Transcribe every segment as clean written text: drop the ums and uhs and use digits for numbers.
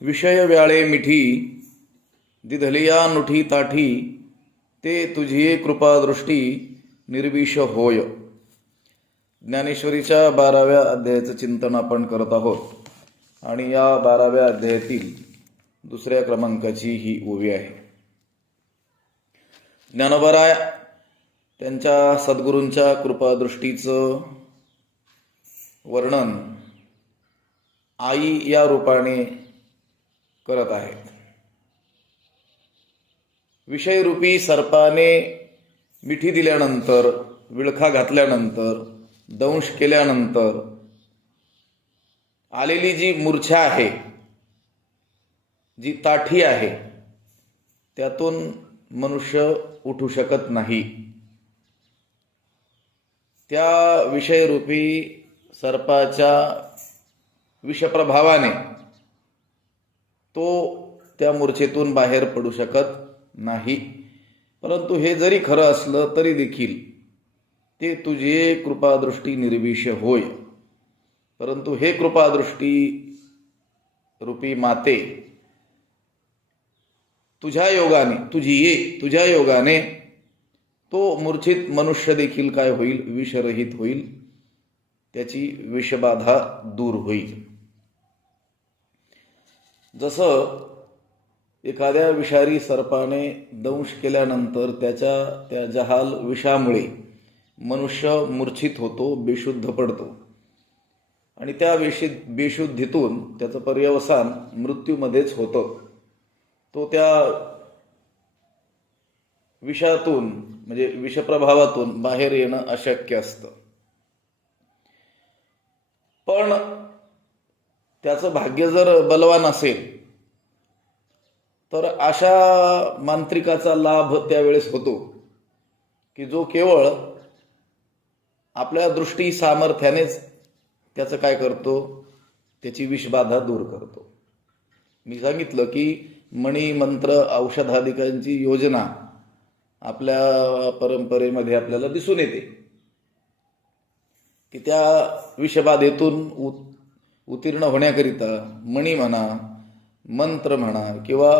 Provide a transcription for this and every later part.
विषय व्याळे मिठी दिधलिया नुठी ताठी ते तुझी कृपादृष्टी निर्विष होय. ज्ञानेश्वरीच्या 12व्या अध्यायाचं चिंतन आपण करत आहोत आणि या 12व्या अध्यायातील दुसऱ्या क्रमांकाची ही ओवी आहे. ज्ञानोबाराय त्यांच्या सद्गुरूंच्या कृपादृष्टीचं वर्णन आई या रूपाने करत आहेत. विषयरूपी सर्पाने मिठी दिल्यानंतर, विळखा घातल्यानंतर, दंश केल्यानंतर आलेली जी मूर्छा आहे, जी ताठी आहे, त्यातून मनुष्य उठू शकत नाही. त्या विषयरूपी सर्पाच्या विषप्रभावाने तो त्या मूर्छेतून बाहेर पडू शकत नाही. परंतु हे जरी खरं असलं तरी देखील ते तुझे कृपादृष्टी निर्विष होय. परंतु हे कृपादृष्टी रूपी माते, तुझ्या योगाने तो मूर्छित मनुष्य देखील काय होईल? विषरहित होईल. त्याची विषबाधा दूर होईल. जसं एखाद्या विषारी सर्पाने दंश केल्यानंतर त्या जहाल विषामुळे मनुष्य मूर्छित होतो, बेशुद्ध पडतो आणि त्या बेशुद्धीतून त्याचं पर्यवसान मृत्यूमध्येच होतं. तो त्या विषातून म्हणजे विषप्रभावातून बाहेर येणं अशक्य असतं. पण त्याचं भाग्य जर बलवान असेल तर अशा मांत्रिकाचा लाभ त्यावेळेस होतो की जो केवळ आपल्या दृष्टी सामर्थ्यानेच त्याचं काय करतो? त्याची विषबाधा दूर करतो. मी सांगितलं की मणी, मंत्र, औषधादिकांची योजना आपल्या परंपरेमध्ये आपल्याला दिसून येते की त्या विषबाधेतून उत्तीर्ण होण्याकरिता मणी म्हणा, मंत्र म्हणा किंवा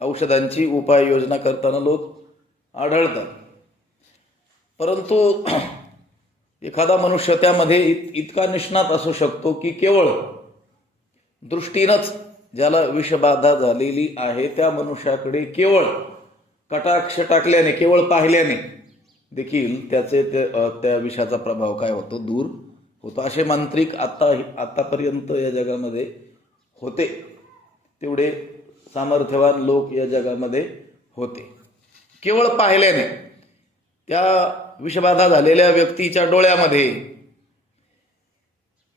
औषधांची उपाययोजना करताना लोक आढळतात. परंतु एखादा मनुष्य त्यामध्ये इतका निष्णात असू शकतो की केवळ दृष्टीनंच ज्याला विषबाधा झालेली आहे त्या मनुष्याकडे केवळ कटाक्ष टाकल्याने, केवळ पाहिल्याने देखील त्या विषाचा प्रभाव काय होतो? दूर होतो. असे मांत्रिक आतापर्यंत या जगामध्ये होते. तेवढे सामर्थ्यवान लोक या जगामध्ये होते. केवळ पाहिल्याने त्या विषबाधा झालेल्या व्यक्तीच्या डोळ्यामध्ये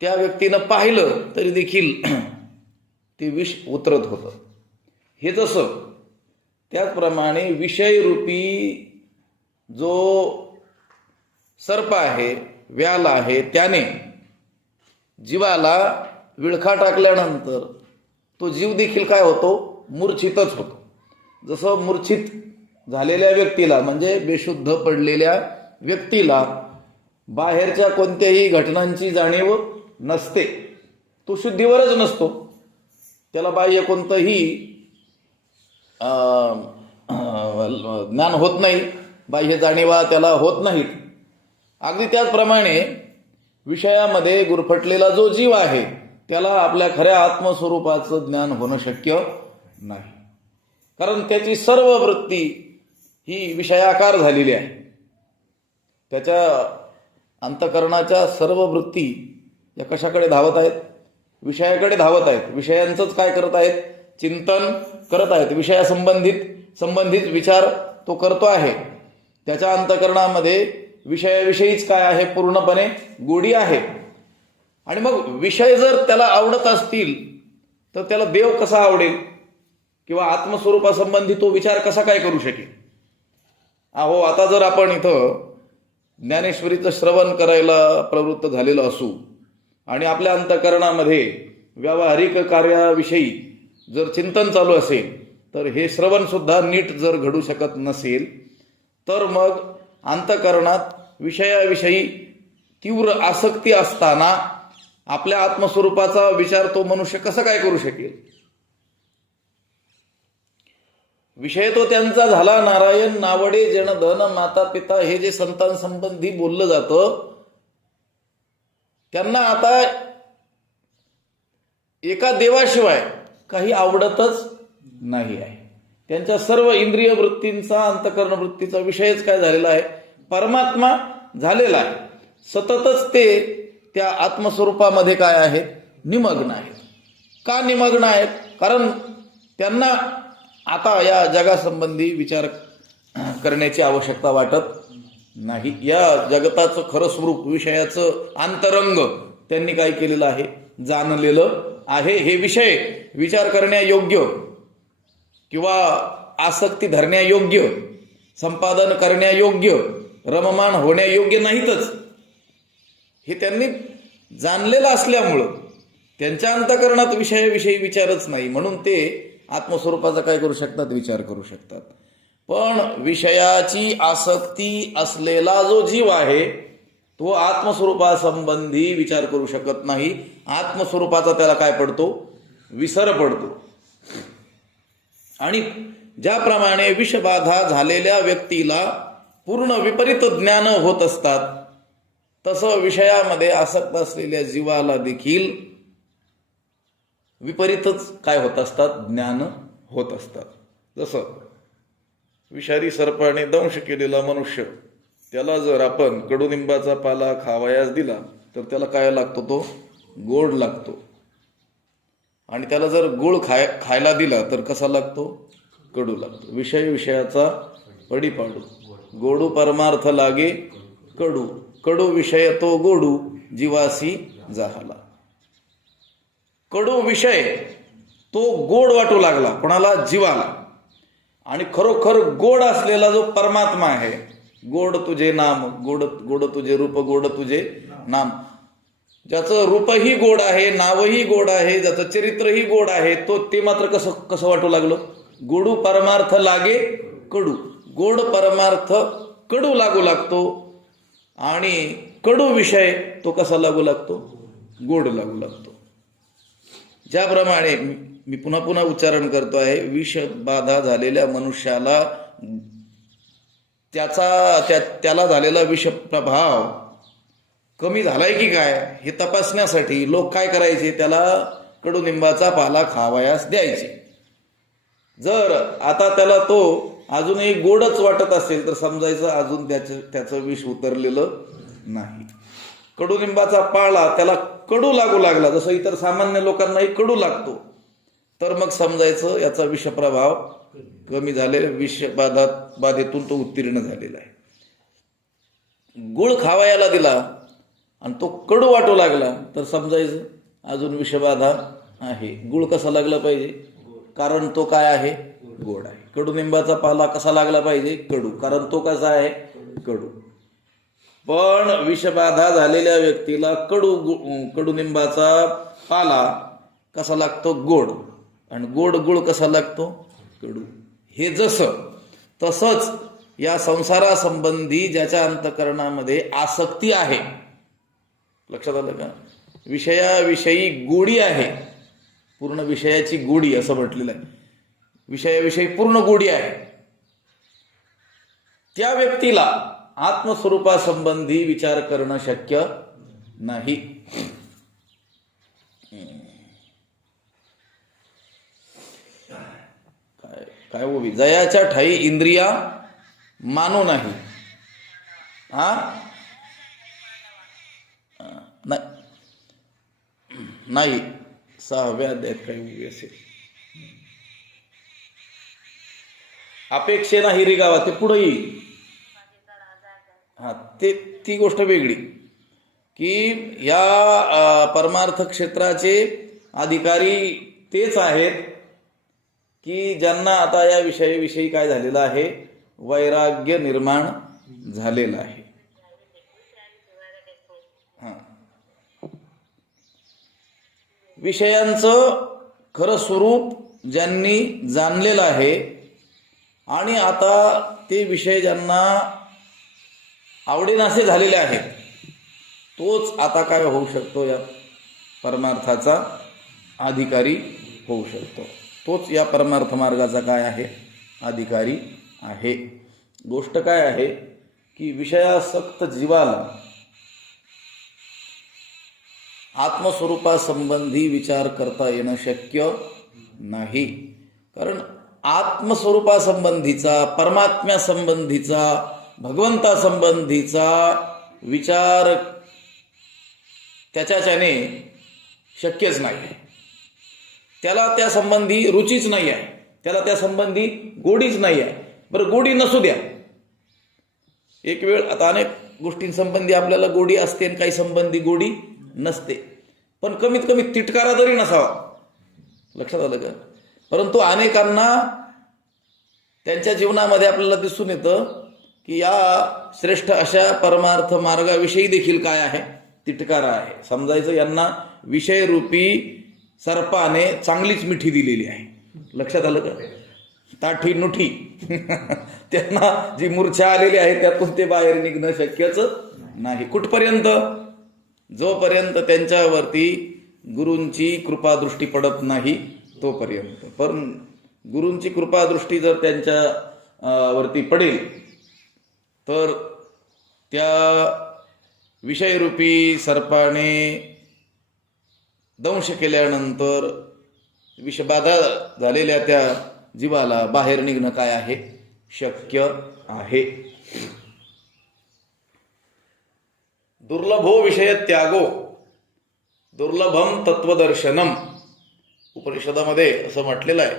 त्या व्यक्तीनं पाहिलं तरी देखील ते विष उतरत होतं. हे जसं त्याचप्रमाणे विषयरूपी जो सर्प आहे, व्याल आहे, त्याने जीवाला विळखा टाकल्यानंतर तो जीव देखील काय होतो? मूर्छितच होतो. जसं मूर्छित झालेल्या व्यक्तीला म्हणजे बेशुद्ध पडलेल्या व्यक्तीला बाहेरच्या कोणत्याही घटनांची जाणीव नसते. तो शुद्धीवरच नसतो. त्याला बाह्य कोणतंही ज्ञान होत नाही, बाह्य जाणीवा त्याला होत नाहीत. अगदी त्याचप्रमाणे विषयामध्ये गुरफटलेला जो जीव आहे त्याला आपल्या खऱ्या आत्मस्वरूपाचं ज्ञान होणं शक्य नाही. कारण त्याची सर्व वृत्ती ही विषयाकार झालेली आहे. त्याच्या अंतःकरणाच्या सर्व वृत्ती या कशाकडे धावत आहेत? विषयाकडे धावत आहेत. विषयांचंच काय करत आहेत? चिंतन करत आहेत. विषयासंबंधित विचार तो करतो आहे. त्याच्या अंतःकरणामध्ये विषयाविषयीच काय आहे? पूर्णपणे गोडी आहे. आणि मग विषय जर त्याला आवडत असतील तर त्याला देव कसा आवडेल किंवा आत्मस्वरूपासंबंधी तो विचार कसा काय करू शकेल? अहो, आता जर आपण इथं ज्ञानेश्वरीचं श्रवण करायला प्रवृत्त झालेलो असू आणि आपल्या अंतःकरणामध्ये व्यावहारिक कार्याविषयी जर चिंतन चालू असेल तर हे श्रवण सुद्धा नीट जर घडू शकत नसेल तर मग अंतःकरणात विषयाविषयी तीव्र आसक्ती असताना आपल्या आत्मस्वरूपाचा विचार तो मनुष्य कसा काय करू शकेल? विषय तो त्यांचा झाला नारायण नावडे जन धन माता पिता, हे जे संतांसंबंधी बोललं जातं त्यांना आता एका देवाशिवाय काही आवडतच नाही आहे. त्यांच्या सर्व इंद्रिय वृत्तींचा अंतकरण वृत्तीचा विषयच काय झालेला आहे? परमात्मा झालेला आहे. सततच ते त्या आत्मस्वरूपामध्ये काय आहेत? निमग्न आहेत. का निमग्न आहेत? कारण त्यांना आता या जगासंबंधी विचार करण्याची आवश्यकता वाटत नाही. या जगताचं खरं स्वरूप, विषयाचं अंतरंग त्यांनी काय केलेलं आहे? जाणलेलं आहे. हे विषय विचार करण्यायोग्य किंवा आसक्ती धरण्यायोग्य, संपादन करण्यायोग्य, रममाण होण्यायोग्य नाहीतच. हे त्यांनी जाणलेलं असल्यामुळं त्यांच्या अंतःकरणात विषयाविषयी विचारच नाही, म्हणून ते आत्मस्वरूपाचा काय करू शकतात? विचार करू शकतात. पण विषयाची आसक्ती असलेला जो जीव आहे तो आत्मस्वरूपासंबंधी विचार करू शकत नाही. आत्मस्वरूपाचा त्याला काय पडतो? विसर पडतो. आणि ज्याप्रमाणे विषबाधा झालेल्या व्यक्तीला पूर्ण विपरीत ज्ञान होत असतात, तसं विषयामध्ये आसक्त असलेल्या जीवाला देखील विपरीतच काय होत असतात? ज्ञान होत असतात. जसं विषारी सर्पाने दंश केलेला मनुष्य, त्याला जर आपण कडुनिंबाचा पाला खावयास दिला तर त्याला काय लागतो? तो गोड लागतो. आणि त्याला जर गुळ खायला दिला तर कसा लागतो? कडू लागतो. विषय विषयाचा पडीपाडू, गोडू परमार्थ लागे कडू, कडू विषय तो गोडू जीवासी जाहला. कडू विषय तो गोड वाटू लागला कोणाला? जीवाला. आणि खरोखर गोड असलेला जो परमात्मा आहे, गोड तुझे नाम, गोड गोड तुझे रूप, गोड तुझे नाम, ज्याचं रूपही गोड आहे, नावही गोड आहे, ज्याचं चरित्रही गोड आहे, ते मात्र कसं वाटू लागलं? गोडू परमार्थ लागे कडू. गोड परमार्थ कडू लागू लागतो आणि कडू विषय तो कसा लागू लागतो? गोड लागू लागतो. ज्याप्रमाणे मी पुन्हा पुन्हा उच्चारण करतो आहे, विषबाधा झालेल्या मनुष्याला त्याला झालेला विषप्रभाव कमी झालाय की काय हे तपासण्यासाठी लोक काय करायचे? त्याला कडुनिंबाचा पाला खावयास द्यायचे. जर आता त्याला तो अजूनही गोडच वाटत असेल तर समजायचं अजून त्याचं विष उतरलेलं नाही. कडुनिंबाचा पाला त्याला कडू लागू लागला, जसं इतर सामान्य लोकांनाही कडू लागतो, तर मग समजायचं याचा विषप्रभाव कमी झाले, विषबाधेतून तो उत्तीर्ण झालेला आहे. गुळ खावायला दिला आणि तो कडू वाटू लागला तर समजायचं अजून विषबाधा आहे. गुळ कसा लागला पाहिजे? कारण तो काय आहे? गोड आहे. कडुनिंबाचा पाला कसा लागला पाहिजे? कडू, कारण तो कसा आहे? कडू. पण विषबाधा झालेल्या व्यक्तीला कडुनिंबाचा पाला कसा लागतो? गोड. आणि गोड गुळ कसा लागतो? कडू. हे तसंच या संसारासंबंधी ज्याच्या अंतःकरणामध्ये आसक्ती आहे, लक्षात आलं का? विषयाविषयी गोडी आहे, पूर्ण विषयाची गोडी असं म्हटलेलं आहे. विषयाविषयी पूर्ण गोडी आहे, त्या व्यक्तीला आत्मस्वरूपासंबंधी विचार करणं शक्य नाही. काय होवी जयाच्या ठाई इंद्रिया मानू नाही. नाही 6व्या अध्यायात काय उभी असेल? अपेक्षेना हिरी गावा, ते पुढे येईल. ती गोष्ट वेगळी की या परमार्थ क्षेत्राचे अधिकारी तेच आहेत की ज्यांना आता या विषयाविषयी काय झालेलं आहे? वैराग्य निर्माण झालेलं आहे. विषयांचं खरं स्वरूप ज्यांनी जाणलेलं आहे आणि आता ते विषय ज्यांना आवडेनासे झालेले आहेत, तोच आता काय होऊ शकतो? या परमार्थाचा अधिकारी होऊ शकतो. तोच या परमार्थ मार्गाचा काय आहे? अधिकारी आहे. गोष्ट काय आहे की विषयासक्त जीवाला आत्मस्वरूपासंबंधी विचार करता येणं शक्य नाही. कारण आत्मस्वरूपासंबंधीचा, परमात्म्यासंबंधीचा, भगवंतासंबंधीचा विचार त्याच्याने शक्यच नाही आहे. त्याला त्या संबंधी रुचीच नाही आहे, त्याला त्या संबंधी गोडीच नाही आहे. बरं, गोडी नसू द्या, एक वेळ आता अनेक गोष्टींसंबंधी आपल्याला गोडी असते आणि काही संबंधी गोडी नसते, पण कमीत कमी तिटकारा जरी नसावा. लक्षात आलं का? परंतु अनेकांना त्यांच्या जीवनामध्ये आपल्याला दिसून येतं की या श्रेष्ठ अशा परमार्थ मार्गाविषयी देखील काय आहे, तिटकारा आहे. समजायचं यांना विषयरूपी सर्पाने चांगलीच मिठी दिलेली आहे. लक्षात आलं का? ताठी नुठी त्यांना जी मूर्छा आलेली आहे त्यातून ते बाहेर निघणं शक्यच नाही. कुठपर्यंत? जोपर्यंत त्यांच्यावरती गुरूंची कृपादृष्टी पडत नाही तोपर्यंत. पण गुरूंची कृपादृष्टी जर त्यांच्या वरती पडेल तर त्या विषयरूपी सर्पाने दंश केल्यानंतर विषबाधा झालेल्या त्या जीवाला बाहेर निघणं काय आहे, शक्य आहे. दुर्लभो विषय त्यागो दुर्लभम तत्वदर्शनम. उपनिषदामध्ये असं म्हटलेलं आहे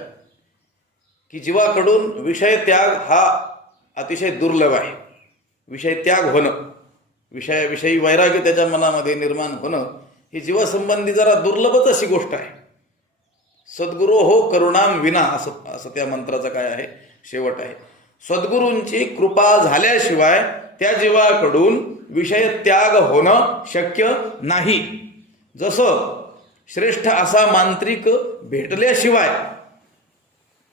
की जीवाकडून विषय त्याग हा अतिशय दुर्लभ आहे. विषय त्याग होणं, विषयाविषयी वैराग्य त्याच्या मनामध्ये निर्माण होणं ही जीवासंबंधी जरा दुर्लभच अशी गोष्ट आहे. सद्गुरो हो करुणाम विना असं त्या मंत्राचा काय आहे, शेवट आहे. सद्गुरूंची कृपा झाल्याशिवाय त्या जीवाकडून विषय त्याग होणं शक्य नाही. जसं श्रेष्ठ असा मांत्रिक भेटल्याशिवाय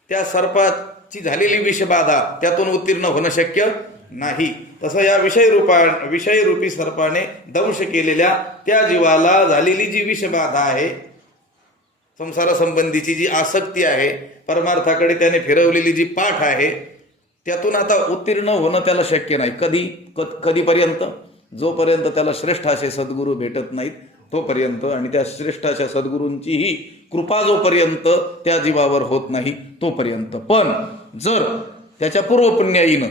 त्या सर्पाची झालेली विषबाधा त्यातून उत्तीर्ण होणं शक्य नाही, तसं या विषयरूपी सर्पाने दंश केलेल्या त्या जीवाला झालेली जी विषबाधा आहे, संसारासंबंधीची जी आसक्ती आहे, परमार्थाकडे त्याने फिरवलेली जी पाठ आहे, त्यातून आता उत्तीर्ण होणं त्याला शक्य नाही. कधीपर्यंत? जोपर्यंत त्याला श्रेष्ठ असे सद्गुरू भेटत नाहीत तोपर्यंत, आणि त्या श्रेष्ठ अशा सद्गुरूंचीही कृपा जोपर्यंत त्या जीवावर होत नाही तोपर्यंत. पण जर त्याच्या पूर्वपुण्याईनं,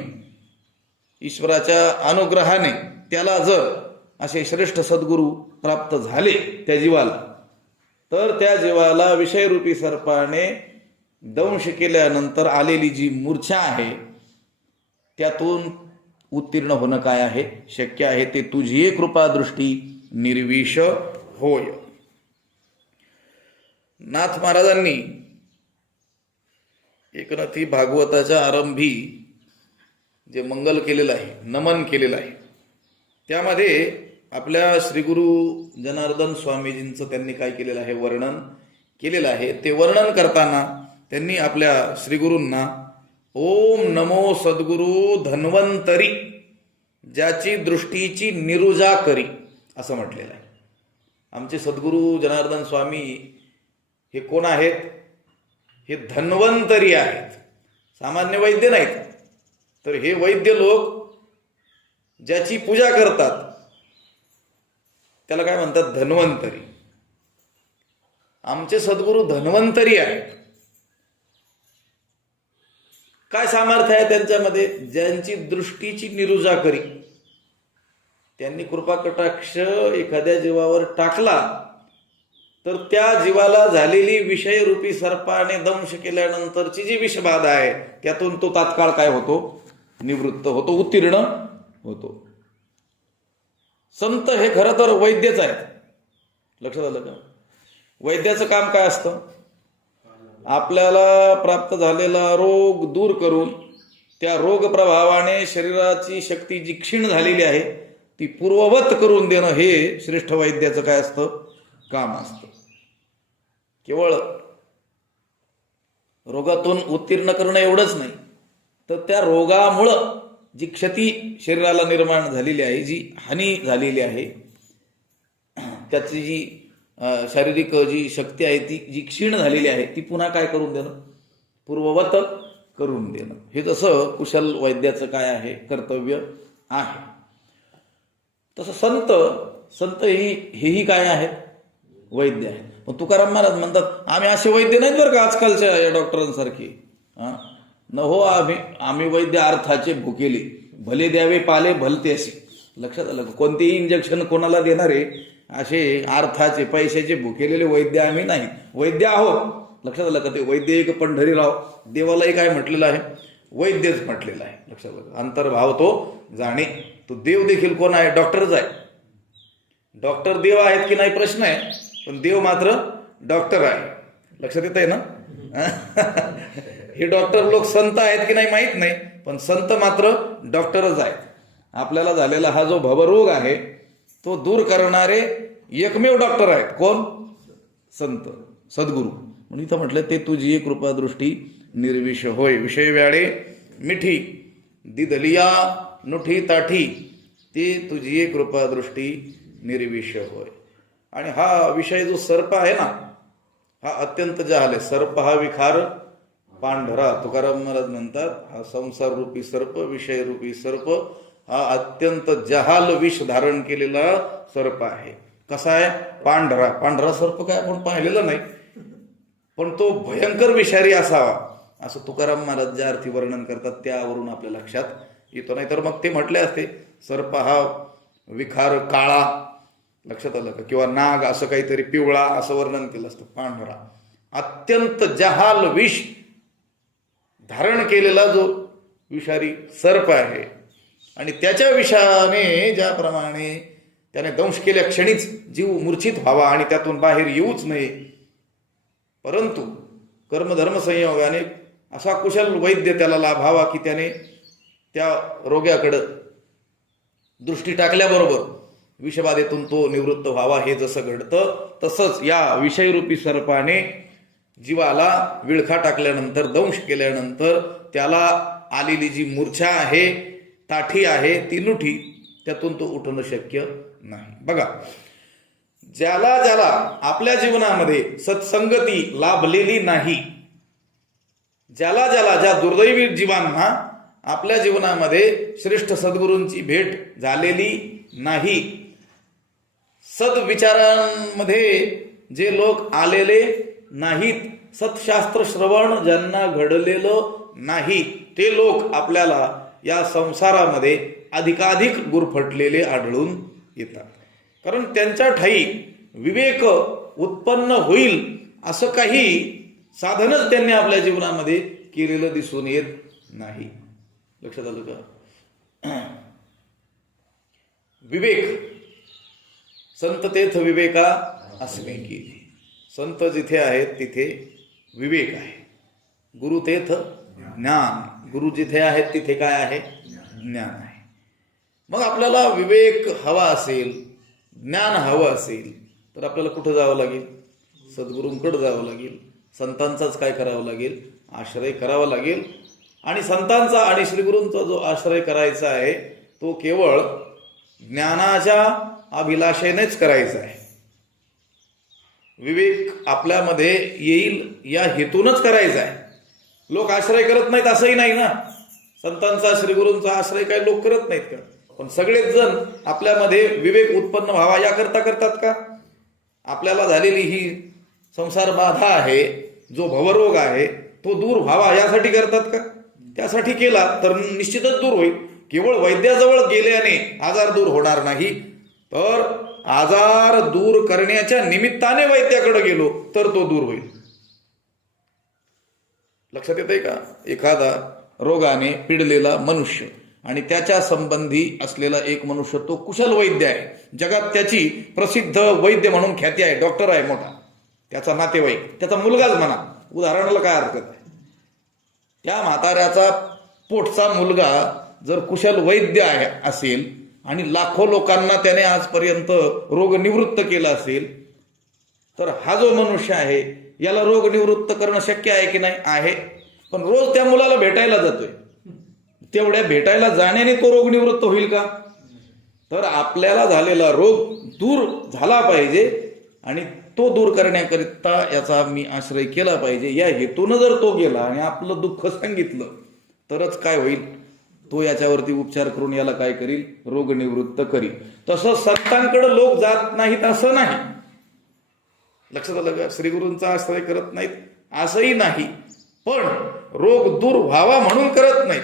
ईश्वराच्या अनुग्रहाने त्याला जर असे श्रेष्ठ सद्गुरू प्राप्त झाले त्या जीवाला, तर त्या जीवाला विषयरूपी सर्पाने दंश केल्यानंतर आलेली जी मूर्छा आहे त्यातून उत्तीर्ण होणं काय आहे, शक्य आहे. ते तुझी कृपादृष्टी निर्विष होय. नाथ महाराजांनी एकनाथी भागवताच्या आरंभी जे मंगल केलेलं आहे, नमन केलेलं आहे, त्यामध्ये आपल्या श्रीगुरु जनार्दन स्वामीजींचं त्यांनी काय केलेलं आहे, वर्णन केलेलं आहे. ते वर्णन करताना त्यांनी आपल्या श्रीगुरूंना ओम नमो सद्गुरु धन्वंतरी ज्याची दृष्टीची निरुजा करी असं म्हटलेलं आहे. आमचे सद्गुरु जनार्दन स्वामी हे कोण आहेत? हे धन्वंतरी आहेत, सामान्य वैद्य नाहीत. तर हे वैद्य लोक ज्याची पूजा करतात त्याला काय म्हणतात, धन्वंतरी. आमचे सद्गुरु धन्वंतरी आहेत. काय सामर्थ्य आहे त्यांच्यामध्ये? ज्यांची दृष्टीची निरुजा करी. त्यांनी कृपा कटाक्ष एखाद्या जीवावर टाकला तर त्या जीवाला झालेली विषयरूपी सर्पाने दंश केल्यानंतरची जी विषबाधा आहे त्यातून तो तात्काळ काय होतो, निवृत्त होतो, उत्तीर्ण होतो. संत हे खरं तर वैद्यच आहेत. लक्षात आलं का? वैद्याचं काम काय असतं? आपल्याला प्राप्त झालेला रोग दूर करून त्या रोग प्रभावाने शरीराची शक्ती जी क्षीण झालेली आहे ती पूर्ववत करून देणं हे श्रेष्ठ वैद्याचं काय असतं, काम असतं. केवळ रोगातून उत्तीर्ण करणं एवढंच नाही, तर त्या रोगामुळं जी क्षती शरीराला निर्माण झालेली आहे, जी हानी झालेली आहे, त्याची जी शारीरिक जी शक्ती आहे ती जी क्षीण झालेली आहे ती पुन्हा काय करून देणं, पूर्ववत करून देणं, हे जसं कुशल वैद्याचं काय आहे, कर्तव्य आहे, तसं संत हेही काय आहेत, वैद्य आहेत. पण तुकाराम महाराज म्हणतात आम्ही असे वैद्य नाहीत बरं का आजकालच्या या डॉक्टरांसारखे. न हो, आम्ही वैद्य अर्थाचे भुकेले, भले द्यावे पाले भलते असे. लक्षात आलं, कोणतेही इंजेक्शन कोणाला देणारे असे अर्थाचे पैशाचे भुकेलेले वैद्य आम्ही नाही. वैद्य आहोत, लक्षात आलं का. ते वैद्य एक पंढरीराव देवालाही काय म्हटलेलं आहे, वैद्यच म्हटलेलं आहे. लक्षात आलं, अंतर्भाव तो जाणे. तो देव देखील कोण आहे, डॉक्टरच आहे. डॉक्टर देव आहेत की नाही प्रश्न आहे, पण देव मात्र डॉक्टर आहे. लक्षात येत आहे ना. हे डॉक्टर लोक संत आहेत की नाही माहीत नाही, पण संत मात्र डॉक्टरच आहेत. आपल्याला झालेला हा जो भवरोग आहे तो दूर करणारे एकमेव डॉक्टर आहेत. कोण? संत, सद्गुरू. म्हणून इथं म्हटलं ते तुझी कृपादृष्टी निर्विष होय, विषय व्याळे मिठी दिदलिया नुठी ताठी, ते तुझी कृपादृष्टी निर्विष होय. आणि हा विषय जो सर्प आहे ना, हा अत्यंत जहाल आहे. सर्प हा विखार पांढरा. तुकाराम महाराज म्हणतात हा संसार रूपी सर्प, विषय रूपी सर्प हा अत्यंत जहाल विष धारण केलेला सर्प आहे. कसा आहे? पांढरा. पांढरा सर्प काय आपण पाहिलेला नाही, पण तो भयंकर विषारी असावा असं तुकाराम महाराज ज्या अर्थी वर्णन करतात त्यावरून आपल्या लक्षात येतो. नाही तर मग ते म्हटले असते सर्प हा विखार काळा, लक्षात आलं का, किंवा नाग असं काहीतरी पिवळा असं वर्णन केलं असतं. पांढरा अत्यंत जहाल विष धारण केलेला जो विषारी सर्प आहे, आणि त्याच्या विषाने ज्याप्रमाणे त्याने दंश केल्या क्षणीच जीव मूर्छित व्हावा आणि त्यातून बाहेर येऊच नये, परंतु कर्मधर्म संयोगाने असा कुशल वैद्य त्याला लाभावा की त्याने त्या रोग्याकडं दृष्टी टाकल्याबरोबर विषबाधेतून तो निवृत्त व्हावा. हे जसं घडतं तसंच या विषयरूपी सर्पाने जीवाला विळखा टाकल्यानंतर, दंश केल्यानंतर त्याला आलेली जी मूर्छा आहे, ताठी आहे, ती नुठी, त्यातून तो उठणं शक्य नाही. बघा, ज्याला ज्याला आपल्या जीवनामध्ये सत्संगती लाभलेली नाही, ज्याला ज्याला ज्या दुर्दैवी जीवांना आपल्या जीवनामध्ये श्रेष्ठ सद्गुरूंची भेट झालेली नाही, सद्विचारांमध्ये जे लोक आलेले नाहीत, सत्शास्त्र श्रवण ज्यांना घडलेलं नाही, ते लोक आपल्याला या संसारामध्ये अधिकाधिक गुरफटलेले आढळून येतात. कारण त्यांच्या ठाई विवेक उत्पन्न होईल असं काही साधनच त्यांनी आपल्या जीवनामध्ये केलेलं दिसून येत नाही. लक्षात आलं का? विवेक संत तेथ विवेका असणे केली. संत जिथे आहेत तिथे विवेक आहे. गुरु तेथ ज्ञान, गुरु जिथे आहेत तिथे काय आहे? ज्ञान आहे. मग आपल्याला विवेक हवा असेल, ज्ञान हवं असेल, तर आपल्याला कुठं जावं लागेल? सद्गुरूंकडे जावं लागेल. संतांचाच काय करावं लागेल? आश्रय करावा लागेल. आणि संतांचा आणि श्रीगुरूंचा जो आश्रय करायचा आहे तो केवळ ज्ञानाच्या अभिलाषेनेच करायचा आहे. विवेक आपल्यामध्ये येईल या हेतूनच करायचा आहे. लोक आश्रय करत नाहीत असंही नाही ना. संतांचा श्रीगुरूंचा आश्रय काही लोक करत नाहीत का? पण सगळेच जण आपल्यामध्ये विवेक उत्पन्न व्हावा याकरता करतात का? आपल्याला झालेली ही संसार बाधा आहे, जो भवरोग आहे, तो दूर व्हावा यासाठी करतात का? त्यासाठी केला तर निश्चितच दूर होईल. केवळ वैद्याजवळ गेल्याने आजार दूर होणार नाही, तर आजार दूर करण्याच्या निमित्ताने वैद्याकडे गेलो तर तो दूर होईल. लक्षात येतंय का? एखादा रोगाने पिडलेला मनुष्य आणि त्याच्या संबंधी असलेला एक मनुष्य तो कुशल वैद्य आहे, जगात त्याची प्रसिद्ध वैद्य म्हणून ख्याती आहे, डॉक्टर आहे मोठा, त्याचा नातेवाईक, त्याचा मुलगाच म्हणा, उदाहरणाला काय हरकत आहे. त्या म्हाताऱ्याचा पोटचा मुलगा जर कुशल वैद्य आहे असेल आणि लाखो लोकांना त्याने आजपर्यंत रोग निवृत्त केला असेल, तर हा जो मनुष्य आहे याला रोग निवृत्त करणं शक्य आहे की नाही? आहे. पण रोज त्या मुलाला भेटायला जातोय, तेवढ्या भेटायला जाण्याने तो रोग निवृत्त होईल का? तर आपल्याला झालेला रोग दूर झाला पाहिजे आणि तो दूर करण्याकरिता याचा मी आश्रय केला पाहिजे, या हेतून जर तो गेला आणि आपलं दुःख सांगितलं तरच काय होईल, तो याच्यावरती उपचार करून याला काय करील, रोग निवृत्त करील. तसं संतांकडे लोक जात नाहीत असं नाही, लक्षात आलं का? श्रीगुरूंचा आश्रय करत नाहीत असंही नाही, पण रोग दूर व्हावा म्हणून करत नाहीत,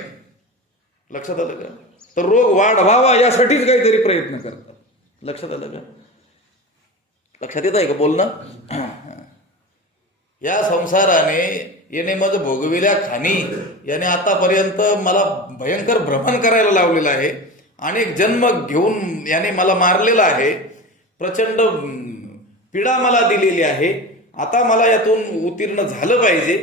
लक्षात आलं का? तर रोग वाढवावा यासाठीच काहीतरी प्रयत्न करतात, लक्षात आलं का? लक्षात येत आहे का बोलणं? या संसाराने याने मग भोगविल्या खाणी याने आतापर्यंत मला भयंकर भ्रमण करायला लावलेलं आहे, अनेक जन्म घेऊन याने मला मारलेला आहे, प्रचंड पीडा मला दिलेली आहे. आता मला यातून उत्तीर्ण झालं पाहिजे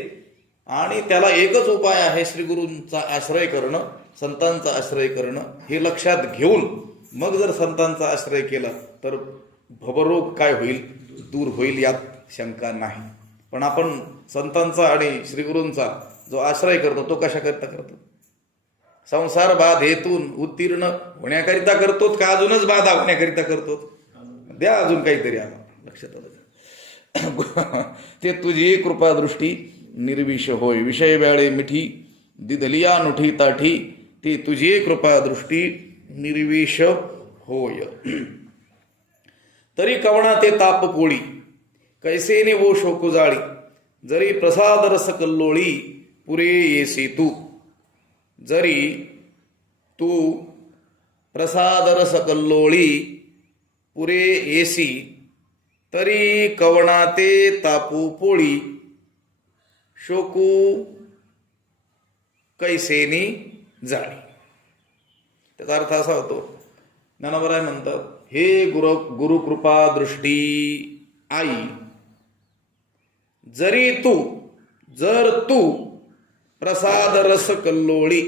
आणि त्याला एकच उपाय आहे, श्रीगुरूंचा आश्रय करणं, संतांचा आश्रय करणं. हे लक्षात घेऊन मग जर संतांचा आश्रय केला तर भवरोग काय होईल, दूर होईल, यात शंका नाही. पण आपण संतांचा आणि श्रीगुरूंचा जो आश्रय करतो तो कशाकरिता करतो? संसार बाधेतून उत्तीर्ण होण्याकरिता करतोत का अजूनच बाधा होण्याकरिता करतोत? द्या अजून काहीतरी आम्हाला, लक्षात आलं. ते तुझी कृपादृष्टी निर्विष होय, विषय वेळे मिठी दिधलिया नुठी ताठी, ते तुझी कृपादृष्टी निर्विष होय. तरी कवणा ते ताप पोळी, कैसेने वो शोकू जाळी, जरी प्रसाद रस कल्लोळी, पुरे येसी तू. जरी तू प्रसाद रस कल्लोळी पुरे येसी, तरी कवणा ते तापू पोळी, शोकू कैसेनी जाळी. त्याचा अर्थ असा होतो, ज्ञानोबराय म्हणतात, हे गुरुकृपा दृष्टी आई, जर तू प्रसाद रस कल्लोळी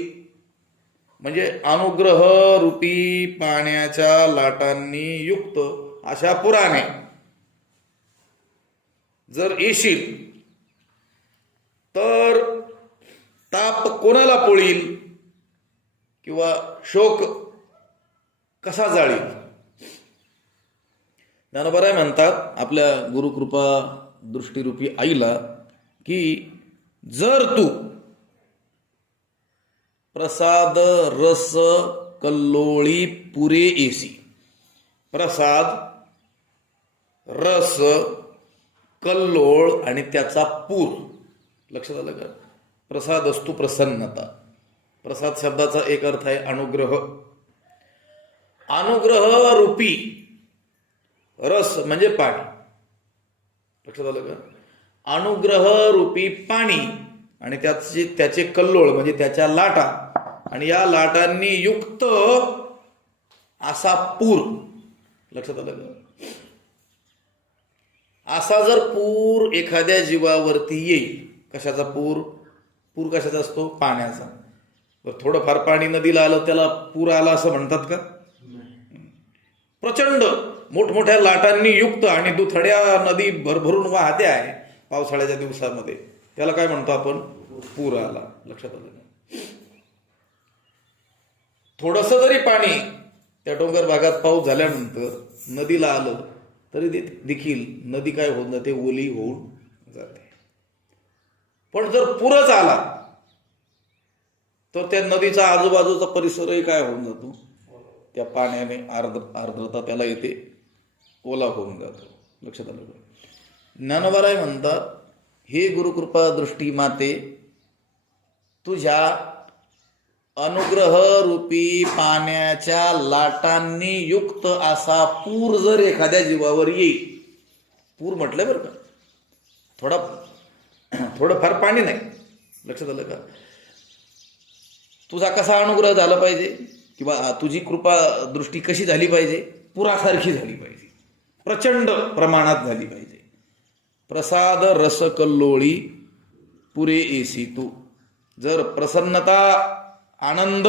म्हणजे अनुग्रह रूपी पाण्याच्या लाटांनी युक्त अशा पुराने जर येशील तर ताप कोणाला पोळील किंवा शोक कसा जाळील? ज्ञानोबराय म्हणतात आपल्या गुरुकृपा दृष्टीरूपी आईला की जर तू प्रसाद रस कल्लोळी पुरे येसी, प्रसाद रस कल्लोळ आणि त्याचा पूर, लक्षात आलं का? प्रसाद असतो प्रसन्नता. प्रसाद शब्दाचा एक अर्थ आहे अनुग्रह. अनुग्रह रूपी रस म्हणजे पाणी, लक्षात आलं का? अनुग्रह रूपी पाणी आणि त्याचे कल्लोळ म्हणजे त्याच्या लाटा आणि या लाटांनी युक्त असा पूर, लक्षात आलं का? असा जर पूर एखाद्या जीवावरती येईल, कशाचा पूर? पूर कशाचा असतो? पाण्याचा. थोडंफार पाणी नदीला आलं त्याला पूर आला असं म्हणतात का? प्रचंड मोठमोठ्या लाटांनी युक्त आणि दुथड्या नदी भरभरून वाहते आहे पावसाळ्याच्या दिवसामध्ये, त्याला काय म्हणतो आपण? पूर आला, लक्षात आलं. थोडस जरी पाणी त्या डोंगर भागात पाऊस झाल्यानंतर नदीला आलं तरी देखील नदी काय होऊन जाते? ओली होऊन जाते. पण जर पूरच आला तर त्या नदीचा आजूबाजूचा परिसरही काय होऊन जातो? त्या पाण्याने आर्द्रता त्याला येते, ओला होऊन जातो, लक्षात आलं. ज्ञानोबराय म्हणतात, हे गुरुकृपा दृष्टी माते, तुझ्या अनुग्रह रूपी पाण्याच्या लाटांनी युक्त असा पूर जर एखाद्या जीवावर येईल, पूर म्हटलं बरं का, थोडंफार पाणी नाही, लक्षात आलं का? तुझा कसा अनुग्रह झाला पाहिजे किंवा तुझी कृपा दृष्टी कशी झाली पाहिजे? पुरासारखी झाली पाहिजे, प्रचंड प्रमाणात झाली पाहिजे. प्रसाद रस कल्लोळी पुरे येसी तू. जर प्रसन्नता आनंद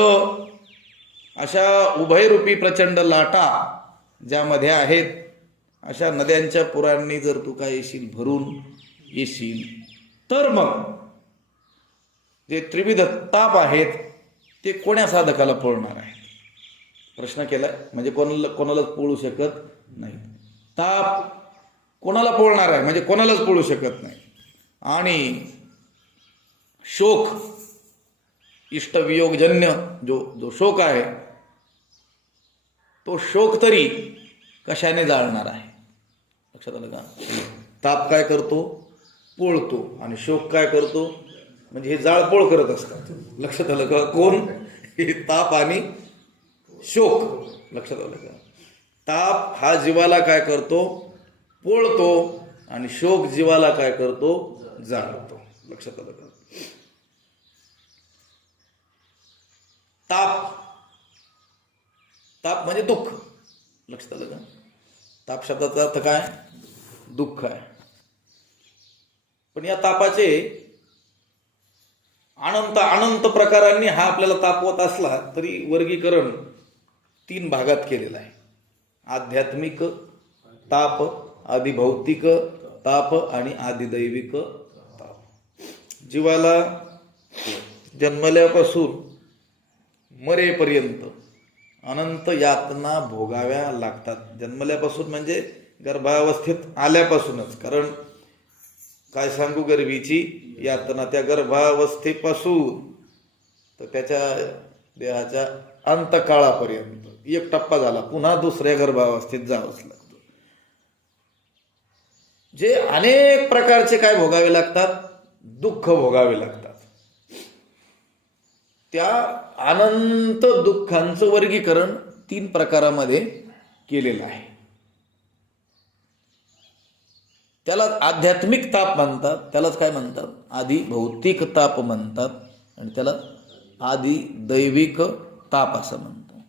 अशा उभयरूपी प्रचंड लाटा ज्यामध्ये आहेत अशा नद्यांच्या पुरांनी जर तू काय येशील, भरून येशील, तर मग जे त्रिविध ताप आहेत ते कोण्या साधकाला पळणार आहेत? प्रश्न केला म्हणजे कोणालाच पळू शकत नाही. ताप कोणाला पोळणार आहे, म्हणजे कोणालाच पोळू शकत नाही. आणि शोक, इष्टवियोगजन्य जो शोक आहे, तो शोक तरी कशाने जाळणार आहे. लक्षात आलं का? ताप काय करतो? पोळतो. आणि शोक काय करतो? म्हणजे हे जाळपोळ करत असतात. लक्षात आलं का? कोण? हे ताप आणि शोक. लक्षात आलं का? ताप हा जीवाला काय करतो? पोळतो. आणि शोक जीवाला काय करतो? जाळतो. लक्षात आलं का? ताप म्हणजे दुःख. लक्षात आलं का? ताप शब्दाचा अर्थ काय? दुःख आहे. पण या तापाचे अनंत प्रकारांनी हा आपल्याला तापवत असला तरी वर्गीकरण 3 भागात केलेलं आहे. आध्यात्मिक ताप, आदिभौतिक ताप आणि आदिदैविक ताप. जीवाला जन्मल्यापासून मरेपर्यंत अनंत यातना भोगाव्या लागतात. जन्मल्यापासून म्हणजे गर्भावस्थेत आल्यापासूनच. कारण काय सांगू, गर्भीची यातना त्या गर्भावस्थेपासून तर त्याच्या देहाच्या अंतकाळापर्यंत एक टप्पा झाला, पुन्हा दुसऱ्या गर्भावस्थेत जावंच लागतं. जे अनेक प्रकारचे काय भोगावे लागतात? दुःख भोगावे लागतात. त्या अनंत दुःखांचं वर्गीकरण 3 प्रकारामध्ये केलेलं आहे. त्याला आध्यात्मिक ताप म्हणतात, त्यालाच काय म्हणतात? आधी भौतिक ताप म्हणतात, आणि त्याला आधी दैविक ताप असं म्हणतात.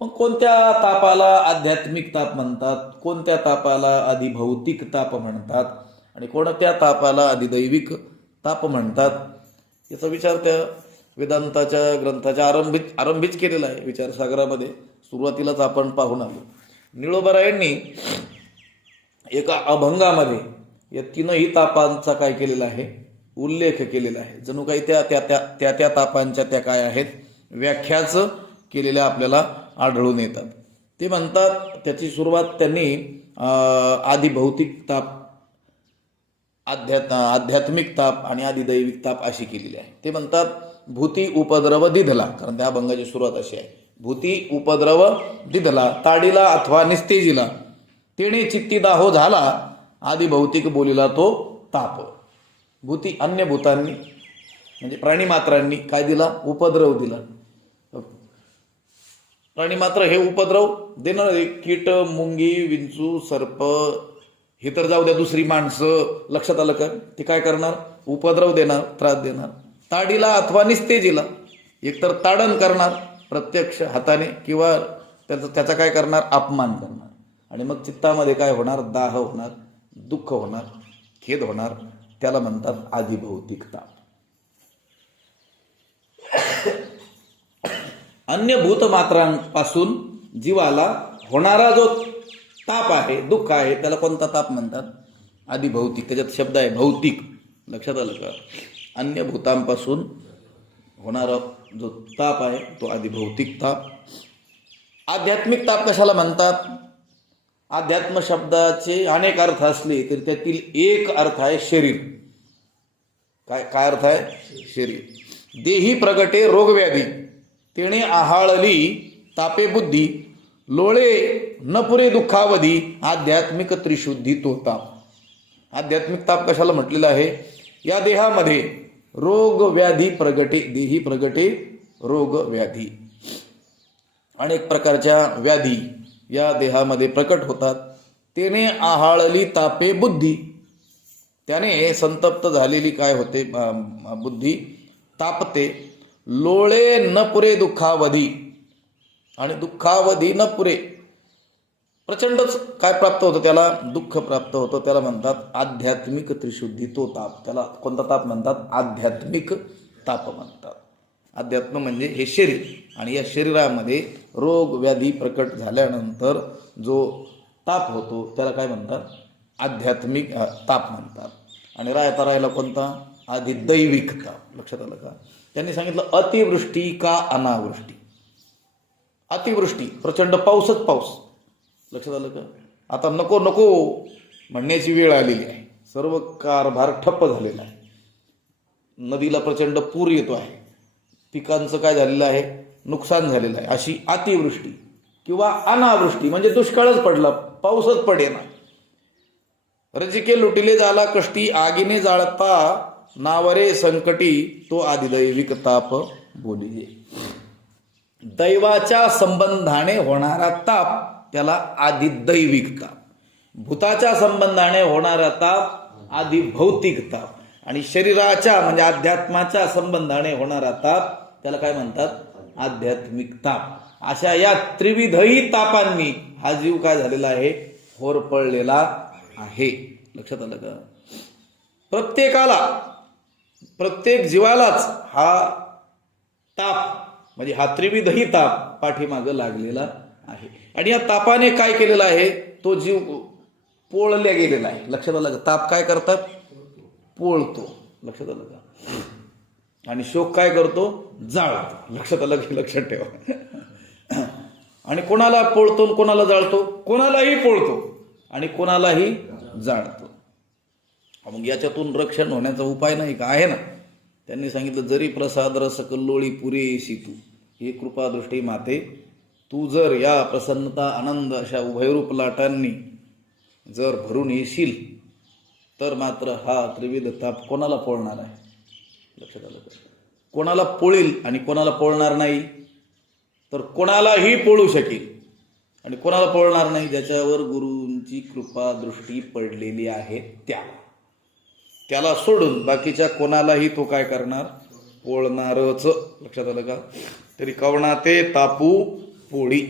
मग कोणत्या तापाला आध्यात्मिक ताप म्हणतात, कोणत्या तापाला आधी भौतिक ताप म्हणतात, आणि कोणत्या तापाला आधी दैविक ताप म्हणतात, याचा विचार त्या वेदांताच्या ग्रंथाच्या आरंभीच केलेला आहे. विचारसागरामध्ये सुरुवातीलाच आपण पाहून आलो. निळोबारायांनी एका अभंगामध्ये या 3ही तापांचा काय केलेला आहे? उल्लेख केलेला आहे. जणू काही त्या तापांच्या त्या काय आहेत? व्याख्याच केलेल्या आपल्याला आढळून येतात. ते म्हणतात, त्याची सुरुवात त्यांनी आधी भौतिक ताप, आध्यात्मिक ताप आणि आधी दैविक ताप अशी केलेली आहे. ते म्हणतात, भूती उपद्रव दिधला. कारण त्या अभंगाची सुरुवात अशी आहे, भूती उपद्रव दिधला, ताडीला अथवा निस्तेजीला, तेणे चित्ती दाहो झाला, आधी भौतिक बोलिला तो ताप. भूती अन्य भूतांनी म्हणजे प्राणीमात्रांनी काय दिला? उपद्रव दिला. प्राणीमात्र हे उपद्रव देणार. कीट, मुंगी, विंचू, सर्प, हे तर जाऊ द्या, दुसरी माणसं. लक्षात आलं का? ते काय करणार? उपद्रव देणार, त्रास देणार. ताडीला अथवा निस्तेजीला, एकतर ताडण करणार प्रत्यक्ष हाताने, किंवा त्याचा काय करणार? अपमान करणार. आणि मग चित्तामध्ये काय होणार? दाह होणार, दुःख होणार, खेद होणार. त्याला म्हणतात आदिभौतिक ताप. अन्य भूतमात्रांपासून जीवाला होणारा जो ताप आहे, दुःख आहे, त्याला कोणता ताप म्हणतात? आदिभौतिक. त्याच्यात शब्द आहे भौतिक. लक्षात आलं का? अन्य भूतांपासून होणारा जो ताप आहे तो आदिभौतिक ताप. आध्यात्मिक ताप कशाला म्हणतात? अध्यात्म शब्दाचे अनेक अर्थ असले तरी त्यातील एक अर्थ आहे शरीर. काय अर्थ आहे? शरीर. देही प्रगटे रोगव्याधी, तेणे आहाळली तापे बुद्धी, लोळे न पुरे दुःखावधी, आध्यात्मिक त्रिशुद्धी तो ताप. आध्यात्मिक ताप कशाला म्हटलेला आहे? या देहामध्ये रोग व्याधी प्रगटे, देही प्रगटे रोग व्याधी, अनेक प्रकारच्या व्याधी या देहामध्ये प्रकट होतात. तेने आहाळली तापे बुद्धी, त्याने संतप्त झालेली काय होते? बुद्धी तापते. लोळे न पुरे दुःखावधी, आणि दुःखावधी न पुरे, प्रचंडच काय प्राप्त होतं? त्याला दुःख प्राप्त होतं. त्याला म्हणतात आध्यात्मिक त्रिशुद्धी तो ताप. त्याला कोणता ताप म्हणतात? आध्यात्मिक ताप म्हणतात. अध्यात्म म्हणजे हे शरीर, आणि या शरीरामध्ये रोग व्याधी प्रकट झाल्यानंतर जो ताप होतो त्याला काय म्हणतात? आध्यात्मिक ताप म्हणतात. आणि राहायला कोणता? आधी दैविक ताप. लक्षात आलं का? त्यांनी सांगितलं अतिवृष्टी का अनावृष्टी. अतिवृष्टी प्रचंड पाऊसच पाऊस. लक्षात आलं का? आता नको म्हणण्याची वेळ आलेली आहे. सर्व कारभार ठप्प झालेला आहे. नदीला प्रचंड पूर येतो आहे. पिकांचं काय झालेलं आहे, नुकसान झालेलं आहे. अशी अतिवृष्टी किंवा अनावृष्टी म्हणजे दुष्काळच पडला, पाऊसच पडेना. रजिके लुटिले जाला कष्टी, आगीने जाळता नावरे संकटी, तो आदिदैविक ताप बोलिये. दैवाच्या संबंधाने होणारा ताप त्याला आदिदैविक ताप, भूताच्या संबंधाने होणारा ताप आदि भौतिक ताप, आणि शरीराच्या म्हणजे अध्यात्माच्या संबंधाने होणारा ताप त्याला काय म्हणतात, आध्यात्मिक ताप. अशा या त्रिविधही तापांनी हा जीव काय झालेला आहे, होरपळलेला आहे. लक्षात आलं का? प्रत्येकाला, प्रत्येक जीवालाच हा ताप म्हणजे हा त्रिविधही ताप पाठीमागं लागलेला आहे. आणि या तापाने काय केलेलं आहे, तो जीव पोळल्या गेलेला आहे. लक्षात आलं का? ताप काय करतात, पोळतो. लक्षात आलं का? आणि शोक काय करतो, जाळतो. लक्षात आलं की? लक्षात ठेवा. आणि कोणाला पोळतो, कोणाला जाळतो, कोणालाही पोळतो आणि कोणालाही जाळतो. मग याच्यातून रक्षण होण्याचा उपाय नाही का? आहे ना. त्यांनी सांगितलं, जरी प्रसाद रस कल्लोळी पुरेशी तू, हे कृपादृष्टी माते, तू जर या प्रसन्नता आनंद अशा उभयरूप लाटांनी जर भरून येशील तर मात्र हा त्रिविध ताप कोणाला पोळणार आहे. लक्षात आलं का? कोणाला पोळील आणि कोणाला पोळणार नाही, तर कोणालाही पोळू शकेल आणि कोणाला पोळणार नाही, ज्याच्यावर गुरूंची कृपा दृष्टी पडलेली आहे त्याला सोडून बाकीच्या कोणालाही तो काय करणार, पोळणारच. लक्षात आलं का? तरी कवणा ते तापू पोळी.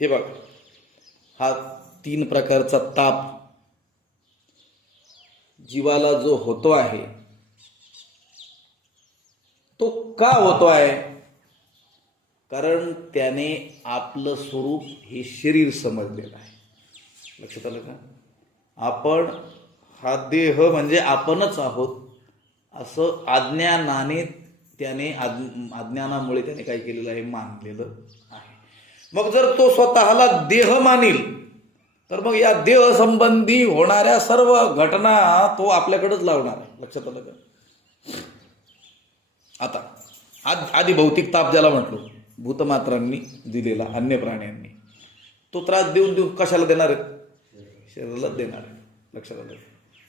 हे बघा, हा 3 प्रकारचा ताप जीवाला जो होतो आहे तो का होतो आहे, कारण त्याने आपलं स्वरूप हे शरीर समजलेलं आहे. लक्षात आलं का? आपण हा देह म्हणजे आपणच आहोत असं अज्ञानाने त्याने अज्ञानामुळे त्याने काय केलेलं आहे, मानलेलं आहे. मग जर तो स्वतःला देह मानील तर मग या देह संबंधी होणाऱ्या सर्व घटना तो आपल्याकडेच लावणार आहे. लक्षात आलं का? आता आधी भौतिक ताप ज्याला म्हटलो, भूतमात्रांनी दिलेला, अन्य प्राण्यांनी, तो त्रास देऊन कशाला देणार आहे, शरीराला देणार आहे. लक्षात आलं?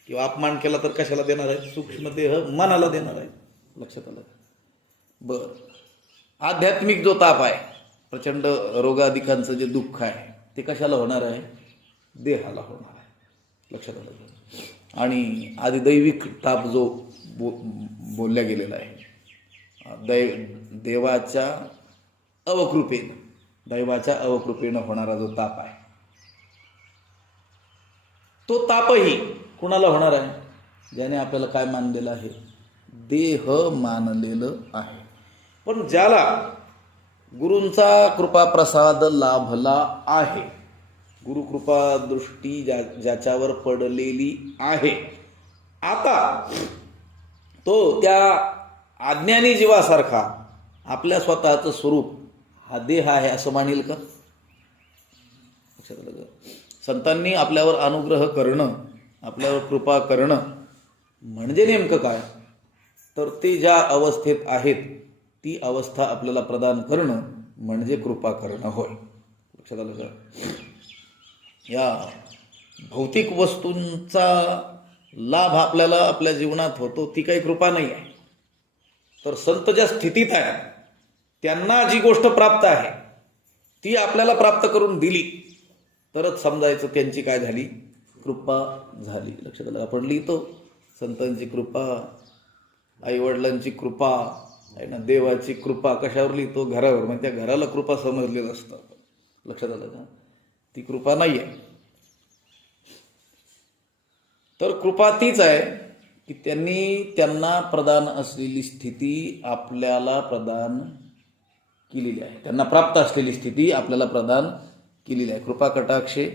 किंवा अपमान केला तर कशाला देणार आहे, सूक्ष्म देह मनाला देणार आहे. लक्षात आलं? बर, आध्यात्मिक जो ताप आहे, प्रचंड रोगाधिकांचं जे दुःख आहे, ते कशाला होणार आहे, देहाला होणार आहे. लक्षात आलं? आणि आदिदैविक ताप जो बोलल्या गेलेला आहे, देवाच्या अवकृपेनं, दैवाच्या अवकृपेनं होणारा जो ताप आहे, तो तापही कुणाला होणार आहे, ज्याने आपल्याला काय मानलेलं आहे, देह मानलेलं आहे. पण ज्याला गुरूंचा कृपाप्रसाद लाभला आहे, गुरुकृपा दृष्टी ज्याच्यावर पडलेली आहे, आता तो त्या अज्ञानी जीवासारखा आपल्या स्वतःचं स्वरूप हा देह आहे असं मानेल का? संतांनी आपल्यावर अनुग्रह करणं, आपल्यावर कृपा करणं म्हणजे नेमकं काय, तर ते ज्या अवस्थेत आहेत ती अवस्था आपल्याला प्रदान करणं म्हणजे कृपा करणं होय. लक्षात आलं का? या भौतिक वस्तूंचा लाभ आपल्याला आपल्या जीवनात होतो ती काही कृपा नाही आहे, तर संत ज्या स्थितीत आहेत त्यांना जी गोष्ट प्राप्त आहे ती आपल्याला प्राप्त करून दिली तरच समजायचं त्यांची काय झाली, कृपा झाली. लक्षात आलं? आपण लिहितो संतांची कृपा, आईवडिलांची कृपा आहे ना, देवाची कृपा कशावर लिहितो, घरावर. मग त्या घराला कृपा समजलेलं असतं. लक्षात आलं का? ती कृपा नाही आहे. तर कृपा तीच आहे की त्यांना प्रदान असलेली स्थिती आपल्याला प्रदान केलेली आहे, त्यांना प्राप्त असलेली स्थिती आपल्याला प्रदान केलेली आहे. कृपा कटाक्षे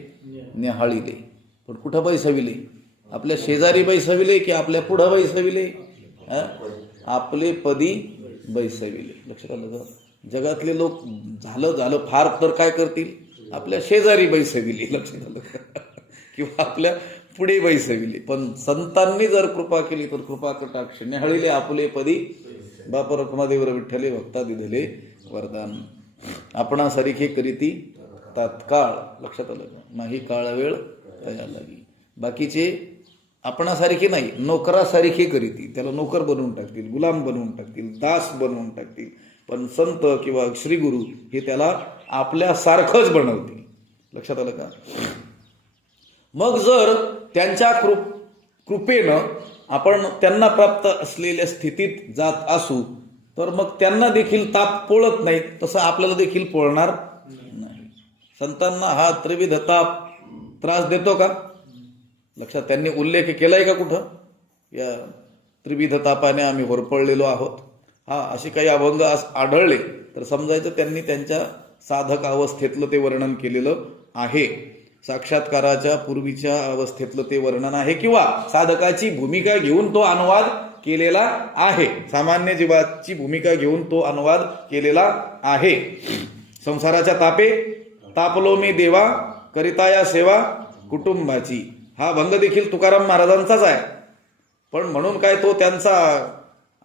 न्याहाळिले, पण कुठं बैसविले, आपल्या शेजारी बैसविले की आपल्या पुढं बैसविले, आपले पदी बैसविले. लक्षात आलं का? जगातले लोक झालं फार तर काय करतील, आपल्या शेजारी बैसविले. लक्षात आलं का? किंवा आपल्या पुढे बैसविले. पण संतांनी जर कृपा केली तर कृपा कटाक्ष न्याहळिले आपुले पदी बाप रखुमादेवर विठ्ठले भक्ता दिधले वरदान. आपणासारखे करीती तात्काळ. लक्षात आलं का? नाही काळ वेळ तया लागी. बाकीचे आपणासारखे नाही, नोकरासारखे करीती, त्याला नोकर बनवून टाकतील, गुलाम बनवून टाकतील, दास बनवून टाकतील. पण संत किंवा श्रीगुरु हे त्याला आपल्यासारखंच बनवतील. लक्षात आलं का? मग जर त्यांच्या कृपेनं आपण त्यांना प्राप्त असलेल्या स्थितीत जात असू तर मग त्यांना देखील ताप पोळत नाही, तसं आपल्याला देखील पोळणार नाही. संतांना हा त्रिविध ताप त्रास देतो का? लक्षात त्यांनी उल्लेख केलाय का कुठं? या त्रिविध तापाने आम्ही होरपळलेलो आहोत. हा असे काही अभंग आढळले तर समजायचं त्यांनी त्यांच्या साधक अवस्थेतलं ते वर्णन केलेलं आहे. साक्षात्काराच्या पूर्वीच्या अवस्थेतलं ते वर्णन आहे किंवा साधकाची भूमिका घेऊन तो अनुवाद केलेला आहे. सामान्य जीवाची भूमिका घेऊन तो अनुवाद केलेला आहे. संसाराच्या तापे तापलो मी देवा करिता या सेवा कुटुंबाची. हा भंग देखील तुकाराम महाराजांचाच आहे. पण म्हणून काय तो त्यांचा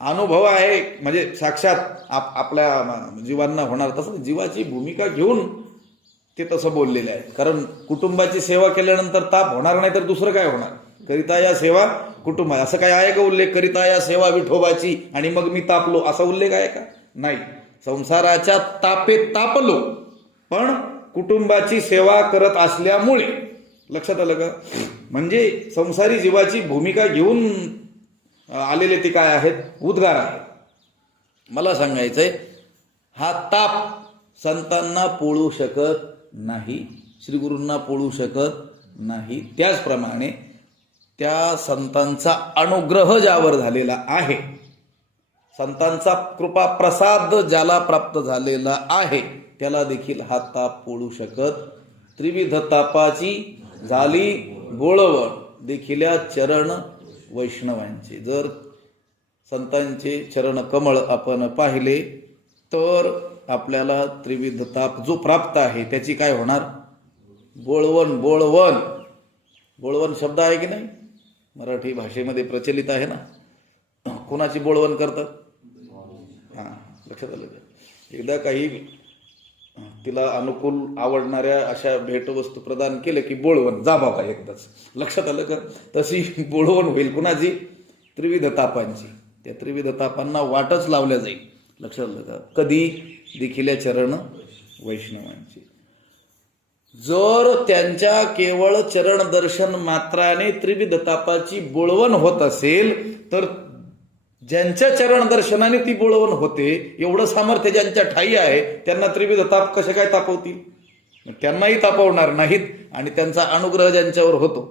अनुभव आहे, म्हणजे साक्षात आपल्या जीवांना होणार तसं जीवाची भूमिका घेऊन ते तसं बोललेले आहे. कारण कुटुंबाची सेवा केल्यानंतर ताप होणार नाही तर दुसरं काय होणार? करिता या सेवा कुटुंब, असं काय आहे का उल्लेख? करिता या सेवा विठोबाची आणि मग मी तापलो असा उल्लेख आहे का? नाही. संसाराच्या तापे तापलो पण कुटुंबाची सेवा करत असल्यामुळे. लक्षात आलं का? म्हणजे संसारी जीवाची भूमिका घेऊन आलेले ते काय आहेत? उद्गार आहेत. मला सांगायचंय हा ताप संतांना पोळू शकत नाही, श्रीगुरूंना पोळू शकत नाही. त्याचप्रमाणे त्या संतांचा अनुग्रह ज्यावर झालेला आहे, संतांचा कृपा प्रसाद ज्याला प्राप्त झालेला आहे त्याला देखील हा ताप पोळू शकत. त्रिविध तापाची झाली बोळवण देखिल्या चरण वैष्णवांचे. जर संतांचे चरण कमळ आपण पाहिले तर आपल्याला त्रिविध ताप जो प्राप्त आहे त्याची काय होणार? बोळवण. बोळवण बोळवण शब्द आहे की नाही? मराठी भाषेमध्ये प्रचलित आहे ना. कोणाची बोळवण करतात? हां, लक्षात आलं का? एकदा काही तिला अनुकूल आवडणाऱ्या अशा भेटवस्तू प्रदान केलं की बोळवण जा बाबा एकदाच. लक्षात आलं का? तशी बोळवण होईल कुणाची? त्रिविध तापांची. त्या त्रिविध तापांना वाटच लावल्या जाईल. लक्षात आलं का? कधी? देखिल्या चरण वैष्णवांची. जर त्यांच्या केवळ चरण दर्शन मात्राने त्रिविध तापाची बोळवण होत असेल तर ज्यांच्या चरण दर्शनाने ती बोळवण होते एवढं सामर्थ्य ज्यांच्या ठाई आहे त्यांना त्रिविध ताप कसे काय तापवतील? त्यांनाही तापवणार नाहीत. आणि त्यांचा अनुग्रह ज्यांच्यावर होतो,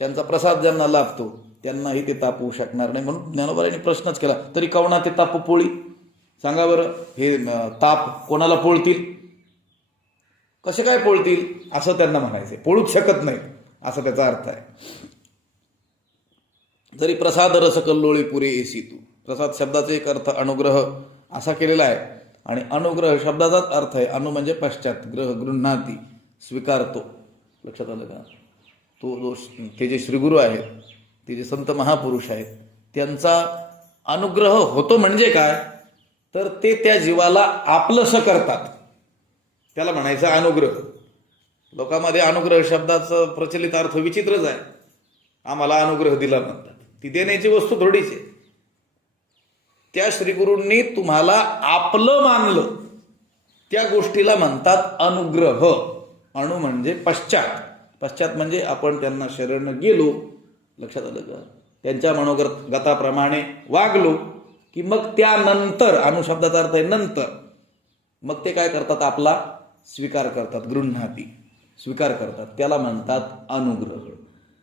त्यांचा प्रसाद ज्यांना लाभतो त्यांनाही ते तापवू शकणार नाही. म्हणून ज्ञानोबांनी प्रश्नच केला, तरी कवणा ते ताप पोळी? सांगा बरं, हे ताप कोणाला पोळतील? कसे काय पोळतील असं त्यांना म्हणायचंय. पोळूच शकत नाहीत असा त्याचा अर्थ आहे. जरी प्रसाद रस कल्लोळी पुरे एसी तू. प्रसाद शब्दाचा एक अर्थ अनुग्रह असा केलेला आहे आणि अनुग्रह शब्दाचाच अर्थ आहे अनु म्हणजे पश्चात, ग्रह गृह्णाती स्वीकारतो. लक्षात आलं का? तो जो ते जे श्रीगुरू आहेत, ते जे संत महापुरुष आहेत त्यांचा अनुग्रह होतो म्हणजे काय? तर ते त्या जीवाला आपलंसं करतात, त्याला म्हणायचं अनुग्रह. लोकांमध्ये अनुग्रह शब्दाचं प्रचलित अर्थ विचित्रच आहे. आम्हाला अनुग्रह दिला म्हणतात. ती देण्याची वस्तू थोडीच आहे. त्या श्रीगुरूंनी तुम्हाला आपलं मानलं त्या गोष्टीला म्हणतात अनुग्रह. अणु म्हणजे पश्चात. पश्चात म्हणजे आपण त्यांना शरण गेलो. लक्षात आलं का? त्यांच्या मनोगताप्रमाणे वागलो की मग त्यानंतर, अनुशब्दाचा अर्थ आहे नंतर, मग ते काय करतात? आपला स्वीकार करतात, गृह्णाती स्वीकार करतात. त्याला म्हणतात अनुग्रह.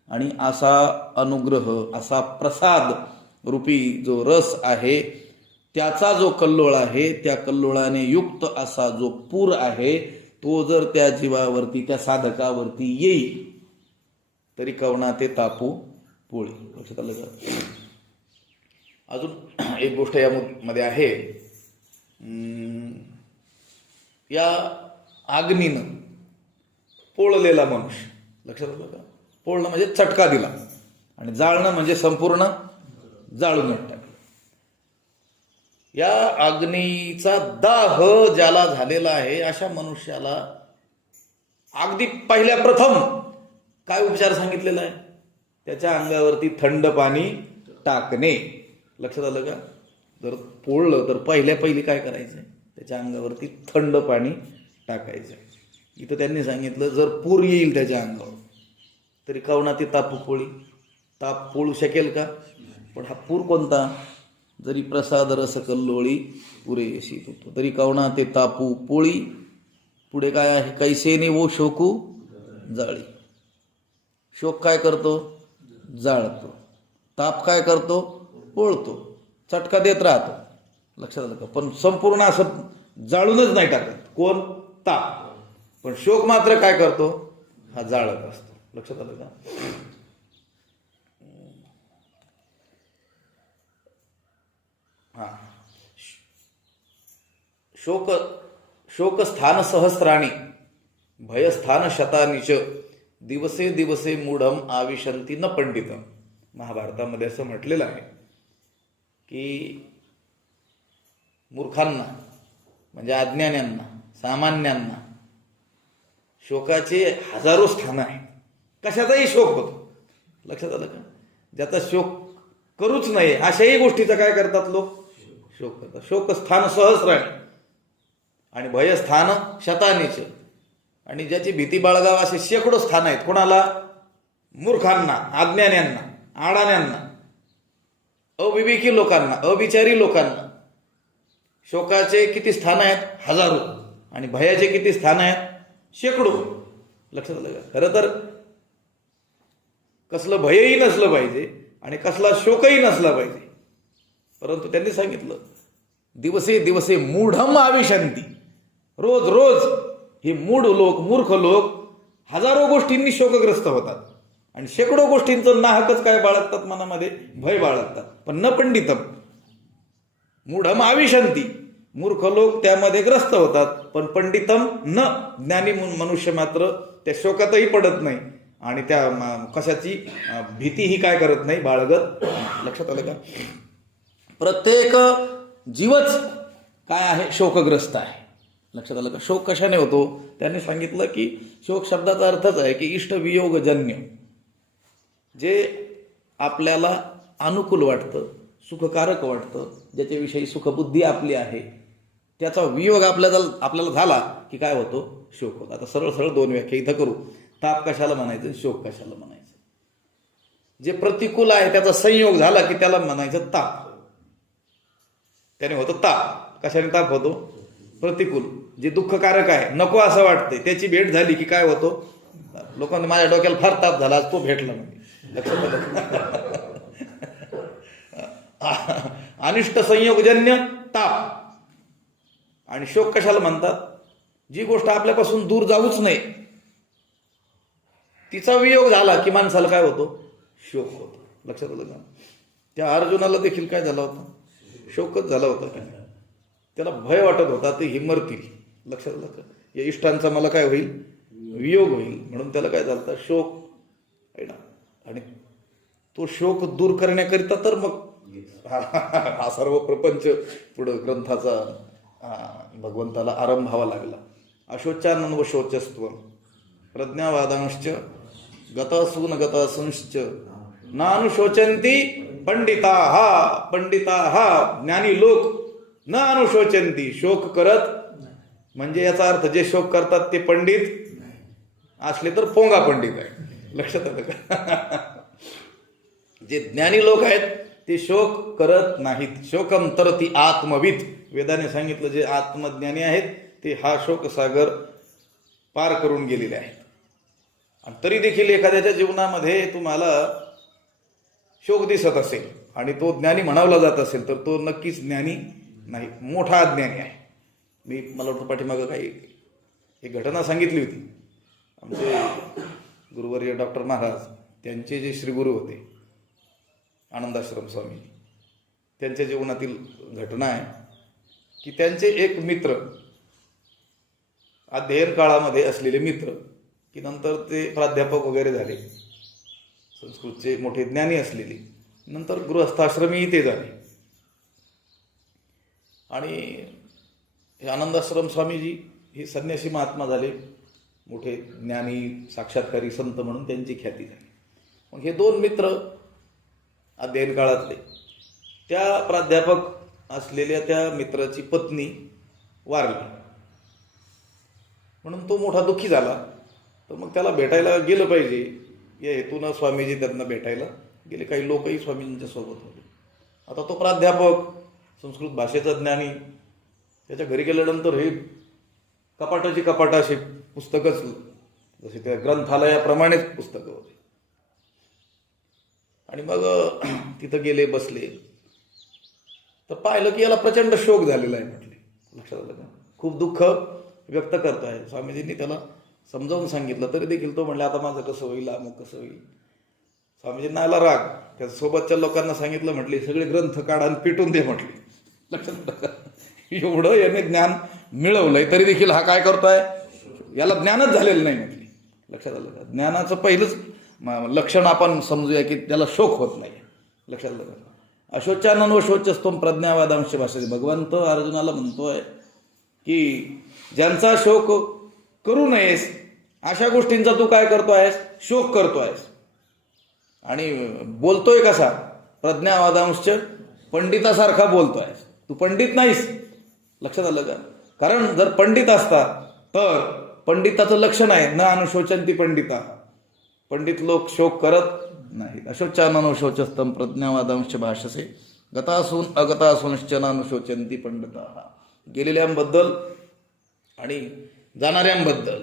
आणि असा अनुग्रह, असा प्रसाद रूपी जो रस आहे त्याचा जो कल्लोळ आहे, त्या कल्लोळाने युक्त असा जो पूर आहे तो जर त्या जीवावरती, त्या साधकावरती येईल तरी कवणा ते तापू पोळी. लक्षात आलं का? अजून एक गोष्ट यामध्ये आहे. या अग्नीनं पोळलेला मनुष्य, लक्षात आलं का? पोळणं म्हणजे चटका दिला, आणि जाळणं म्हणजे संपूर्ण जाळूनच टाकलं. या अग्नीचा दाह ज्याला झालेला आहे अशा मनुष्याला अगदी पहिल्या प्रथम काय उपचार सांगितलेला आहे? त्याच्या अंगावरती थंड पाणी टाकणे. लक्षात आलं का? जर पोळलं तर पहिली काय करायचं? त्याच्या अंगावरती थंड पाणी टाकायचं. इथं त्यांनी सांगितलं जर पूर येईल त्याच्या अंगावर तरी कवना ती ताप पोळी, ताप पोळू शकेल का? पण हा पूर कोणता? जरी प्रसाद रस कल्लोळी पुरेशी होतो तरी कवना ते तापू पोळी. पुढे काय आहे? कैसेने वो शोकू जाळी. शोक काय करतो? जाळतो. ताप काय करतो? पोळतो. चटका देत राहतो. लक्षात आलं का? पण संपूर्ण असं जाळूनच नाही टाकत. कोण? ताप. पण शोक मात्र काय करतो? हा जाळत असतो. लक्षात आलं का? हा, शोकस्थान सहस्राणी भयस्थान शतानीच दिवसे दिवसे मूढम आविशंती न पंडितम. महाभारतामध्ये असं म्हटलेलं आहे की मूर्खांना म्हणजे अज्ञान्यांना, सामान्यांना शोकाचे हजारो स्थानं आहेत. कशाचाही शोक होतो. लक्षात आलं का? ज्याचा शोक करूच नये अशाही गोष्टीचा काय करतात लोक? शोक करतात. शोकस्थान सहस्राणी आणि भयस्थान शतानीच. आणि ज्याची भीती बाळगावा असे शेकडो स्थान आहेत. कोणाला? मूर्खांना, अज्ञान्यांना, आडाण्यांना, अविवेकी लोकांना, अविचारी लोकांना. शोकाचे किती स्थान आहेत? हजारो. आणि भयाचे किती स्थान आहेत? शेकडो. लक्षात आलं का? खरं तर कसलं भयही नसलं पाहिजे आणि कसला शोकही नसला पाहिजे. परंतु त्यांनी सांगितलं दिवसे दिवसे मूढम आविशंती. रोज रोज हे मूढ लोक, मूर्ख लोक हजारो गोष्टींनी शोकग्रस्त होतात आणि शेकडो गोष्टींचं नाहकच काय बाळगतात? मनामध्ये भय बाळगतात. पण न पंडितम, मूढम आविशंती, मूर्ख लोक त्यामध्ये ग्रस्त होतात. पण पंडितम न, ज्ञानी मनुष्य मात्र त्या शोकातही पडत नाही आणि त्या कशाची भीतीही काय करत नाही, बाळगत. लक्षात आलं का? प्रत्येक जीवच काय आहे? शोकग्रस्त आहे. लक्षात आलं का? शोक कशाने होतो? त्यांनी सांगितलं की शोक शब्दाचा अर्थच आहे की इष्टवियोगजन्य. जे आपल्याला अनुकूल वाटतं, सुखकारक वाटतं, ज्याच्याविषयी सुखबुद्धी आपली आहे, त्याचा वियोग आपल्याला झाला की काय होतो? शोक होतो. आता सरळ सरळ दोन व्याख्या इथं करू. ताप कशाला म्हणायचं? शोक कशाला म्हणायचं? जे प्रतिकूल आहे त्याचा संयोग झाला की त्याला म्हणायचं ताप. त्याने होतो ताप. कशाने ताप होतो? प्रतिकूल. जे दुःखकारक आहे, नको असं वाटतंय, त्याची भेट झाली की काय होतो? लोकांना माझ्या डोक्याला फार ताप झाला, आज तो भेटला म्हणजे. लक्षात आलं? अनिष्ट संयोगजन्य ताप. आणि शोक कशाला म्हणतात? जी गोष्ट आपल्यापासून दूर जाऊच नये तिचा वियोग झाला की माणसाला काय होतो? शोक होतो. लक्षात आलं का? त्या अर्जुनाला देखील काय झाला होता? शोकच झाला होता. त्याला भय वाटत होता ते ही मरतील. लक्षात आलं का? या इष्टांचा मला काय होईल? वियोग होईल. म्हणून त्याला काय झालं? शोक आहे ना. आणि तो शोक दूर करण्याकरिता तर मग हा सर्व प्रपंच पुढं ग्रंथाचा भगवंताला आरंभावा लागला. अशोचानन व शोचस्त्व प्रज्ञावादांश्च गतासून गतासूंश्च नानुशोचंती पंडिताः. पंडिताः ज्ञानी लोक न अनुशोचंती, शोक करत. म्हणजे याचा अर्थ जे शोक करतात ते पंडित असले तर पोंगा पंडित आहे. लक्षात आलं का? जे ज्ञानी लोक आहेत ते शोक करत नाहीत. शोकम तरती आत्मविद. वेदाने सांगितलं जे आत्मज्ञानी आहेत ते हा शोकसागर पार करून गेलेले आहेत. आणि तरी देखील एखाद्याच्या जीवनामध्ये तुम्हाला शोक दिसत असेल आणि तो ज्ञानी म्हणावला जात असेल तर तो नक्कीच ज्ञानी नाही, मोठा अज्ञानी आहे. मला वाटतं पाठीमागं काही एक घटना सांगितली होती. आमचे गुरुवर्य डॉक्टर महाराज त्यांचे जे श्रीगुरू होते आनंदाश्रम स्वामी, त्यांच्या जीवनातील घटना आहे की त्यांचे एक मित्र, अध्ययन काळामध्ये असलेले मित्र, की नंतर ते प्राध्यापक वगैरे झाले, संस्कृतचे मोठे ज्ञानी असलेले. नंतर गृहस्थाश्रमीही ते झाले. आणि हे आनंदाश्रम स्वामीजी हे संन्यासी महात्मा झाले, मोठे ज्ञानी साक्षात्कारी संत म्हणून त्यांची ख्याती झाली. मग हे दोन मित्र अध्ययन काळातले, त्या प्राध्यापक असलेल्या त्या मित्राची पत्नी वारली म्हणून तो मोठा दुःखी झाला. तर मग त्याला भेटायला गेलं पाहिजे या हेतूनं स्वामीजी त्यांना भेटायला गेले. काही लोकही स्वामीजींच्या सोबत होते. आता तो प्राध्यापक, संस्कृत भाषेचा ज्ञानी, त्याच्या घरी गेल्यानंतर हे कपाटाची कपाट अशी पुस्तकच, जसे त्या ग्रंथालयाप्रमाणेच पुस्तकं होते. आणि मग तिथं गेले, बसले, तर पाहिलं की याला प्रचंड शोक झालेला आहे. म्हटले, लक्षात आलं का, खूप दुःख व्यक्त करतो आहे. स्वामीजींनी त्याला समजावून सांगितलं तरी देखील तो म्हणले, आता माझं कसं होईल, अमुक कसं होईल. स्वामीजींना आला राग. त्याच्या सोबतच्या लोकांना सांगितलं, म्हटले सगळे ग्रंथ काढा आणि पिटून दे. म्हटले, लक्षात आलं का, एवढं याने ज्ञान मिळवलंय तरी देखील हा काय करतोय, याला ज्ञानच झालेलं नाही. म्हटले, लक्षात आलं का, ज्ञानाचं पहिलंच लक्षण आपण समजूया की त्याला शोक होत नाही. लक्षात आलं का, अशोचानन व शोचस्तम प्रज्ञावादांश भाषेत भगवंत अर्जुनाला म्हणतोय की ज्यांचा शोक करू नयेस अशा गोष्टींचा तू काय करतोयस, शोक करतोयस. आणि बोलतोय कसा, प्रज्ञावादांश, पंडितासारखा बोलतोयस. तू पंडित नाहीस. लक्षात आलं का, कारण जर पंडित असता तर पंडिताचं लक्षण आहे न अनुशोचंती पंडिता, पंडित लोक शोक करत नाहीत. अशोचानन शोचस्तम प्रज्ञावादांश भाषसे गतासून अगतासूनश्च नानुशोचंती पंडिता. गेलेल्यांबद्दल आणि जाणाऱ्यांबद्दल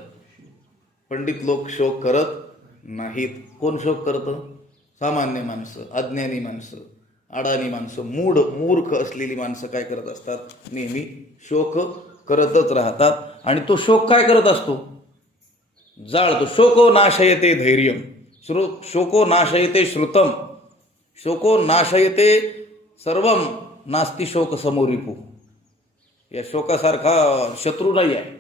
पंडित लोक शोक करत नाहीत. कोण शोक करतं, सामान्य माणसं, अज्ञानी माणसं, अडाणी माणसं, मूर्ख असलेली माणसं काय करत असतात, नेहमी शोक करतच राहतात. आणि तो शोक काय करत असतो, जाळतो. शोको नाशयते धैर्यम, शोको नाशयते श्रुतम, शोको नाशयते सर्वम, नास्ति शोक समोरिपू. या शोकासारखा शत्रू नाही आहे.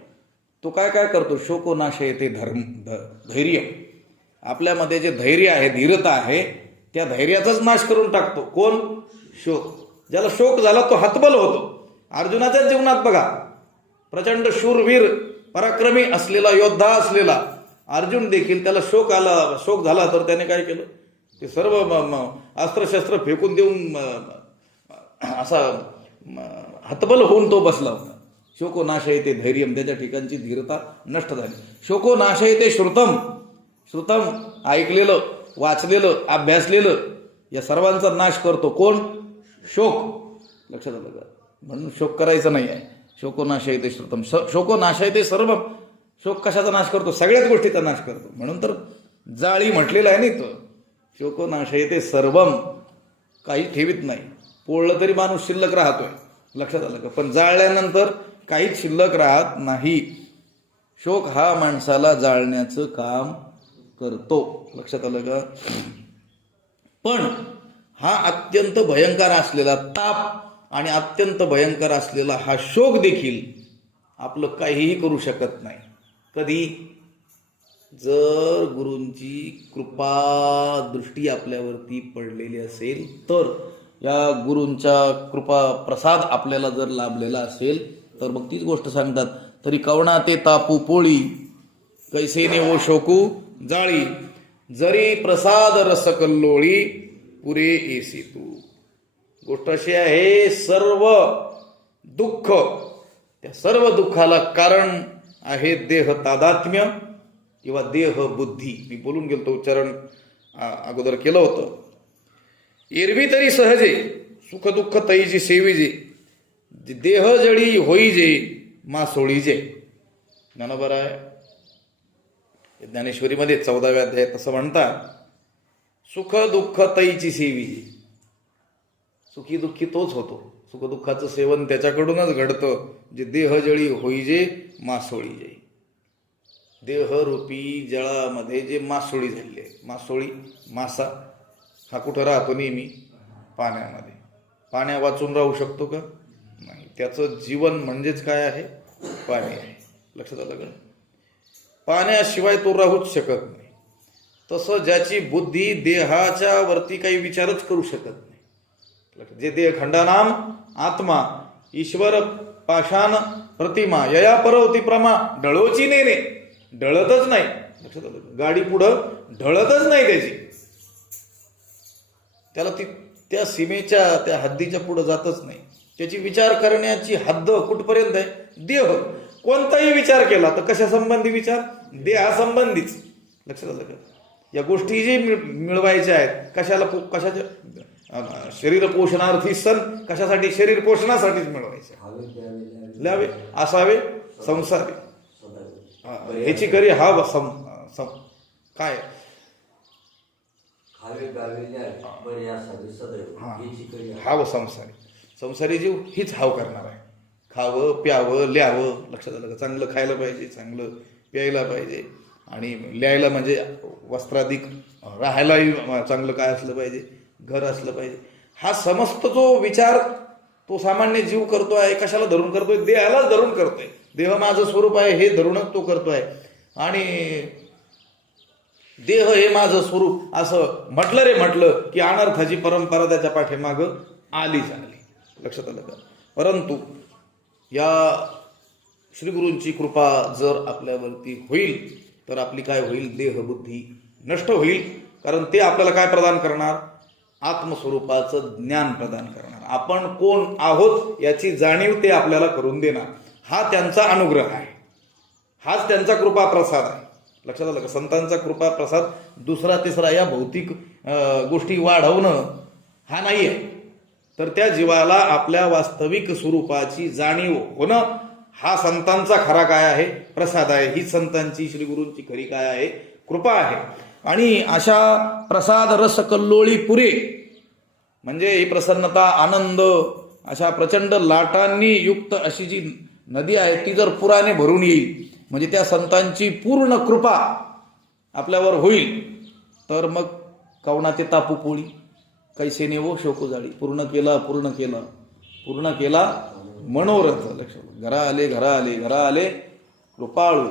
तो काय काय करतो, शोको नाशयते धैर्य. आपल्यामध्ये जे धैर्य आहे, धीरता आहे, त्या धैर्याचाच नाश करून टाकतो. कोण, शोक. ज्याला शोक झाला तो हतबल होतो. अर्जुनाच्याच जीवनात बघा, प्रचंड शूरवीर पराक्रमी असलेला, योद्धा असलेला अर्जुन देखील त्याला शोक झाला तर त्याने काय केलं, ते सर्व अस्त्रशस्त्र फेकून देऊन असा हतबल होऊन तो बसला होता. शोको नाशयते धैर्यम, त्याच्या ठिकाणची धीरता नष्ट झाली. शोको नाशयते श्रुतम, श्रुतम ऐकलेलं, वाचलेलं, अभ्यासलेलं या सर्वांचा नाश करतो कोण, शोक. लक्षात आलं का, म्हणून शोक करायचं नाही आहे. शोको नाशयते श्रुतम, शोको नाशयते सर्व. शोक कशाचा नाश करतो, सगळ्याच गोष्टीचा नाश करतो. म्हणून तर जाळी म्हटलेलं आहे नाही, तो शोको नाशयते सर्वम, काही ठेवीत नाही. पोळलं तरी माणूस शिल्लक राहतोय. लक्षात आलं का, पण जाळल्यानंतर काहीच शिल्लक राहत नाही. शोक हा माणसाला जाळण्याचं काम करतो. लक्षात आलं का. पण हा अत्यंत भयंकर असलेला ताप आणि अत्यंत भयंकर असलेला हा शोक देखील आपलं काहीही करू शकत नाही. कधी, जर गुरूंची कृपा दृष्टी आपल्यावरती पडलेली असेल तर, या गुरूंचा कृपा प्रसाद आपल्याला जर लाभलेला असेल तर मग तीच गोष्ट सांगतात, तरी कवणा ते तापू पोळी कैसेने ओ शोकू जाळी, जरी प्रसाद रस कल्लोळी पुरे येसी तू. गोष्ट अशी आहे, सर्व दुःख, त्या सर्व दुःखाला कारण आहे देह तादात्म्य किंवा देह बुद्धी. मी बोलून गेलो, उच्चारण अगोदर केलं होतं. एरवी तरी सहजे सुख दुःख तैजी सेविजे, देह जळी होईजे मा सोळीजे. ज्ञानोबा आहे ज्ञानेश्वरीमध्ये 14व्या अध्यायात तसं म्हणतात, सुख दुःख तैची सेविजे. सुखी दुःखी तोच होतो. सुखदुःखाचं सेवन त्याच्याकडूनच घडतं जे देहजळी होईजे मासोळीजे. देहरूपी जळामध्ये जे मासोळी झाली आहे. मासोळी, मासा हा कुठं राहतो, नेहमी पाण्यामध्ये. पाण्या वाचून राहू शकतो का, नाही. त्याचं जीवन म्हणजेच काय आहे, पाणी आहे. लक्षात आलं का. पाण्याशिवाय तो राहूच शकत नाही. तसं ज्याची बुद्धी देहाच्या वरती काही विचारच करू शकत नाही, जे देहखंडानाम आत्मा ईश्वर पाषाण प्रतिमा यया परवती प्रमा ढळोची नेणे, ढळतच नाही. लक्षात आलं? गाडी पुढं ढळतच नाही त्याची, त्याला ती त्या सीमेच्या त्या हद्दीच्या पुढे जातच नाही. त्याची विचार करण्याची हद्द कुठपर्यंत आहे? देह. कोणताही विचार केला तर कशा संबंधी विचार? देहासंबंधीच. लक्षात आलं का? या गोष्टी जे मिळवायच्या आहेत, कशाच्या शरीर पोषणार्थी सण, कशासाठी? शरीर पोषणासाठीच मिळवायचे. ल्यावे असावे संसारी, ह्याची करी हा काय हाव संसारी. संसारी जीव हीच हाव करणार आहे. खावं प्यावं ल्यावं. लक्षात आलं का? चांगलं खायला पाहिजे, चांगलं प्यायला पाहिजे, आणि लिहायला म्हणजे वस्त्राधिक, राहायलाही चांगलं काय असलं पाहिजे, घर असलं पाहिजे. हा समस्त जो विचार तो सामान्य जीव करतोय. कशाला धरून करतोय? देहालाच धरून करतोय. देह माझं स्वरूप आहे हे धरूनच तो करतोय. आणि देह हे माझं स्वरूप असं म्हटलं रे म्हटलं की अनर्थाची परंपरा त्याच्या पाठीमागं आलीच आली. लक्षात आलं का? परंतु या श्रीगुरूंची कृपा जर आपल्यावरती होईल तर आपली काय होईल? देहबुद्धी नष्ट होईल. कारण ते आपल्याला काय प्रदान करणार? आत्मस्वरूपाचं ज्ञान प्रदान करणार. आपण कोण आहोत याची जाणीव ते आपल्याला करून देणार. हा त्यांचा अनुग्रह आहे, हाच त्यांचा कृपा प्रसाद आहे. लक्षात आलं का? संतांचा कृपा प्रसाद दुसरा तिसरा या भौतिक गोष्टी वाढवणं हा नाही आहे, तर त्या जीवाला आपल्या वास्तविक स्वरूपाची जाणीव होणं हा संतांचा खरा काय आहे? प्रसाद आहे. ही संतांची श्रीगुरूंची खरी काय आहे? कृपा आहे. आणि अशा प्रसाद रस कल्लोळी पुरे, म्हणजे ही प्रसन्नता आनंद अशा प्रचंड लाटांनी युक्त अशी जी नदी आहे ती जर पुराने भरून येईल, म्हणजे त्या संतांची पूर्ण कृपा आपल्यावर होईल, तर मग कवना ते तापू पोळी कैसे नेवो शोको जाळी. पूर्ण केला पूर्ण केला पूर्ण केला मनोरथ. लक्षात. घरा आले घरा आले घरा आले कृपाळू,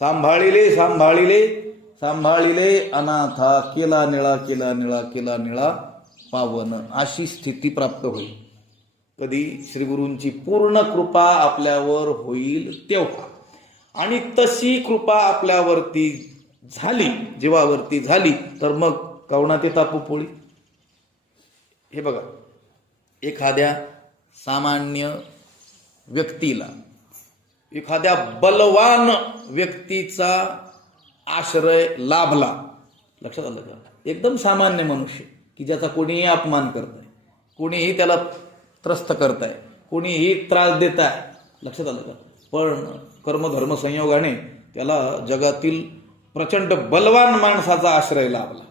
सांभाळिले सांभाळिले सांभाळिले अनाथा, केला निळा केला निळा केला निळा पावन. अशी स्थिती प्राप्त होईल कधी? श्रीगुरूंची पूर्ण कृपा आपल्यावर होईल तेव्हा. आणि तशी कृपा आपल्यावरती झाली, जीवावरती झाली, तर मग कवना ते तापू पोळी. हे बघा, एखाद्या सामान्य व्यक्तीला, एखाद्या बलवान व्यक्तीचा आश्रय लाभला. लक्षात आलं का? एकदम सामान्य मनुष्य की ज्याचा कोणीही अपमान करताय, कोणीही त्याला त्रस्त करताय, कोणीही त्रास देत आहे. लक्षात आलं का? पण कर्मधर्म संयोगाने त्याला जगातील प्रचंड बलवान माणसाचा आश्रय लाभला.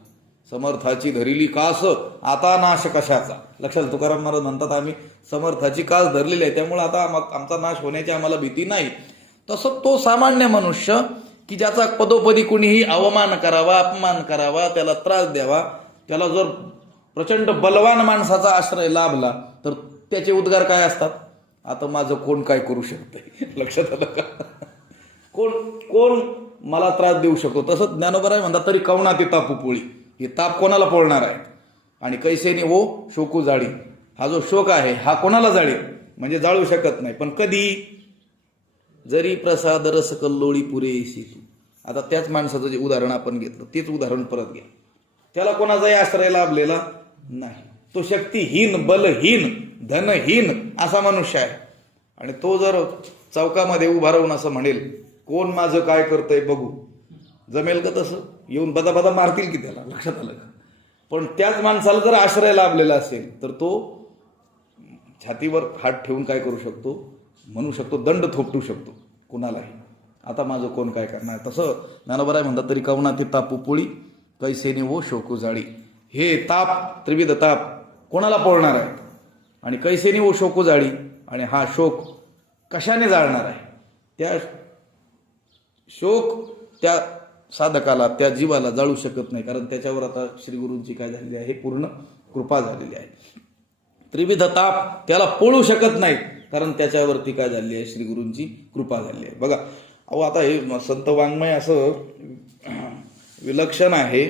समर्थाची धरिली कास आता नाश कशाचा. लक्षात. तुकाराम महाराज म्हणतात आम्ही समर्थाची कास धरलेली आहे, त्यामुळे आता आमचा नाश होण्याची आम्हाला भीती नाही. तसं तो सामान्य मनुष्य की ज्याचा पदोपदी कुणीही अवमान करावा, अपमान करावा, त्याला त्रास द्यावा, त्याला जर प्रचंड बलवान माणसाचा आश्रय लाभला तर त्याचे उद्गार काय असतात? आता माझं कोण काय करू शकतंय. लक्षात आलं का? कोण मला त्रास देऊ शकतो. तसंच ज्ञानोबराय म्हणतात तरी कवना ते तापू पोळी. हे ताप कोणाला पोळणार आहे? आणि कैसेने वो शोकू जाळी. हा जो शोक आहे हा कोणाला जाळी? म्हणजे जाळू शकत नाही. पण कधी? जरी प्रसाद रस कल्लोळी पुरेशी. आता त्याच माणसाचं जे उदाहरण आपण घेतलं तेच उदाहरण परत घ्या. त्याला कोणाचाही आश्रय लाभलेला नाही. तो शक्तिहीन, बलहीन, धनहीन असा मनुष्य आहे. आणि तो जर चौकामध्ये उभा राहून असं म्हणेल कोण माझं काय करतंय बघू, जमेल का तसं? येऊन बदा बदा मारतील की त्याला. लक्षात आलं का? पण त्याच माणसाला जर आश्रय लाभलेला असेल तर तो छातीवर हात ठेवून काय करू शकतो? म्हणू शकतो, दंड थोपटू शकतो कुणालाही. आता माझं कोण काय करणार? तसं ज्ञानोबराय म्हणतात तरी कवना ते तापू पोळी कैसेने वो शोकू जाळी. हे ताप, त्रिविध ताप कोणाला पोळणार आहे? आणि कैसेने वो शोकू जाळी. आणि हा शोक कशाने जाळणार आहे? त्या शोक त्या साधकाला, त्या जीवाला जाळू शकत नाही, कारण त्याच्यावर आता श्रीगुरूंची काय झालेली आहे? पूर्ण कृपा झालेली आहे. त्रिविध ताप त्याला पोळू शकत नाही, कारण त्याच्यावरती काय झाली आहे? श्रीगुरूंची कृपा झाली आहे. बघा, अहो आता हे संत वाङ्मय असं विलक्षण आहे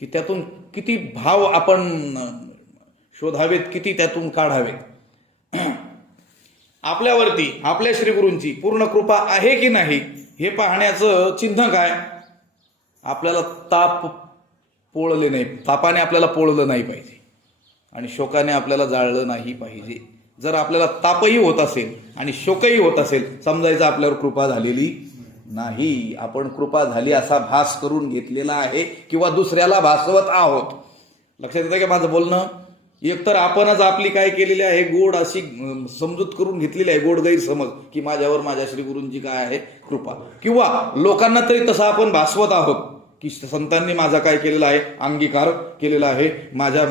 की त्यातून किती भाव आपण शोधावेत, किती त्यातून काढावेत. आपल्यावरती आपल्या श्रीगुरूंची पूर्ण कृपा आहे की नाही हे पाहण्याचं चिन्ह काय? आपल्याला पोळले नाही, तापाने आपल्याला पोळलं नाही पाहिजे आणि शोकाने आपल्याला जाळलं नाही पाहिजे. जर आपल्याला तापही होत असेल आणि शोकही होत असेल, समजायचं आपल्यावर कृपा झालेली नाही. आपण कृपा झाली असा भास करून घेतलेला आहे किंवा दुसऱ्याला भासवत आहोत. लक्षात येतं का माझं बोलणं? एकतर आपणच आपली काय केलेली आहे, गोड अशी समजूत करून घेतलेली आहे, गोड गैरसमज की माझ्यावर माझ्या श्रीगुरूंची काय आहे कृपा, किंवा लोकांना तरी तसं आपण भासवत आहोत की संतांनी माझा काय केलेला आहे, अंगीकार केलेला आहे, माझ्या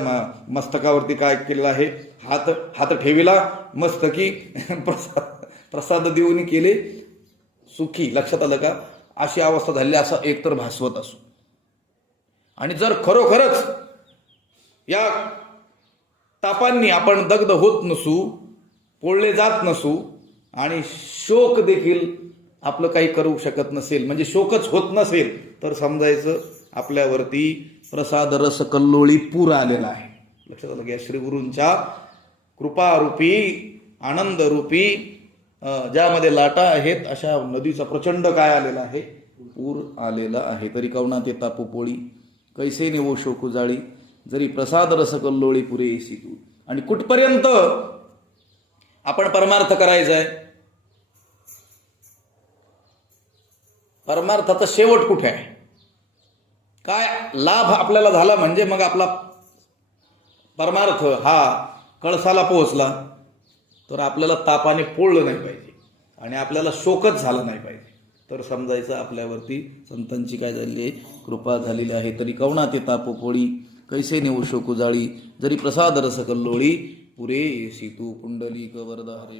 मस्तकावरती काय केलेला आहे, हात ठेविला मस्तकी प्रसाद देऊन केले सुखी. लक्षात आलं का? अशी अवस्था झाली असं एकतर भासवत असू. आणि जर खरोखरच या तापांनी आपण दग्ध होत नसू, पोळले जात नसू आणि शोक देखील आपलं काही करू शकत नसेल, म्हणजे शोकच होत नसेल, तर समजायचं आपल्यावरती प्रसाद रस कल्लोळी पूर आलेला आहे. लक्षात आलं की श्रीगुरूंच्या कृपारूपी आनंदरूपी ज्यामध्ये लाटा आहेत अशा नदीचा प्रचंड काय आलेला आहे, पूर आलेला आहे. तरी कवना ते तापू पोळी कैसे नेवो शोकू जाळी, जरी प्रसाद रस कल्लोळी पुरे येसी तू. आणि कुठपर्यंत आपण परमार्थ करायचा आहे? परमार्थाचा शेवट कुठे आहे? काय लाभ आपल्याला झाला म्हणजे मग आपला परमार्थ हा कळसाला पोहोचला, तर आपल्याला तापाने पोळलं नाही पाहिजे आणि आपल्याला शोकच झाला नाही पाहिजे, तर समजायचं आपल्यावरती संतांची काय झाली आहे, कृपा झालेली आहे. तरी कवना ते तापू पोळी कैसे नेऊ शोकू जाळी, जरी प्रसाद रस कल्लोळी पुरे येसी तू. पुंडलिक वरद हरे.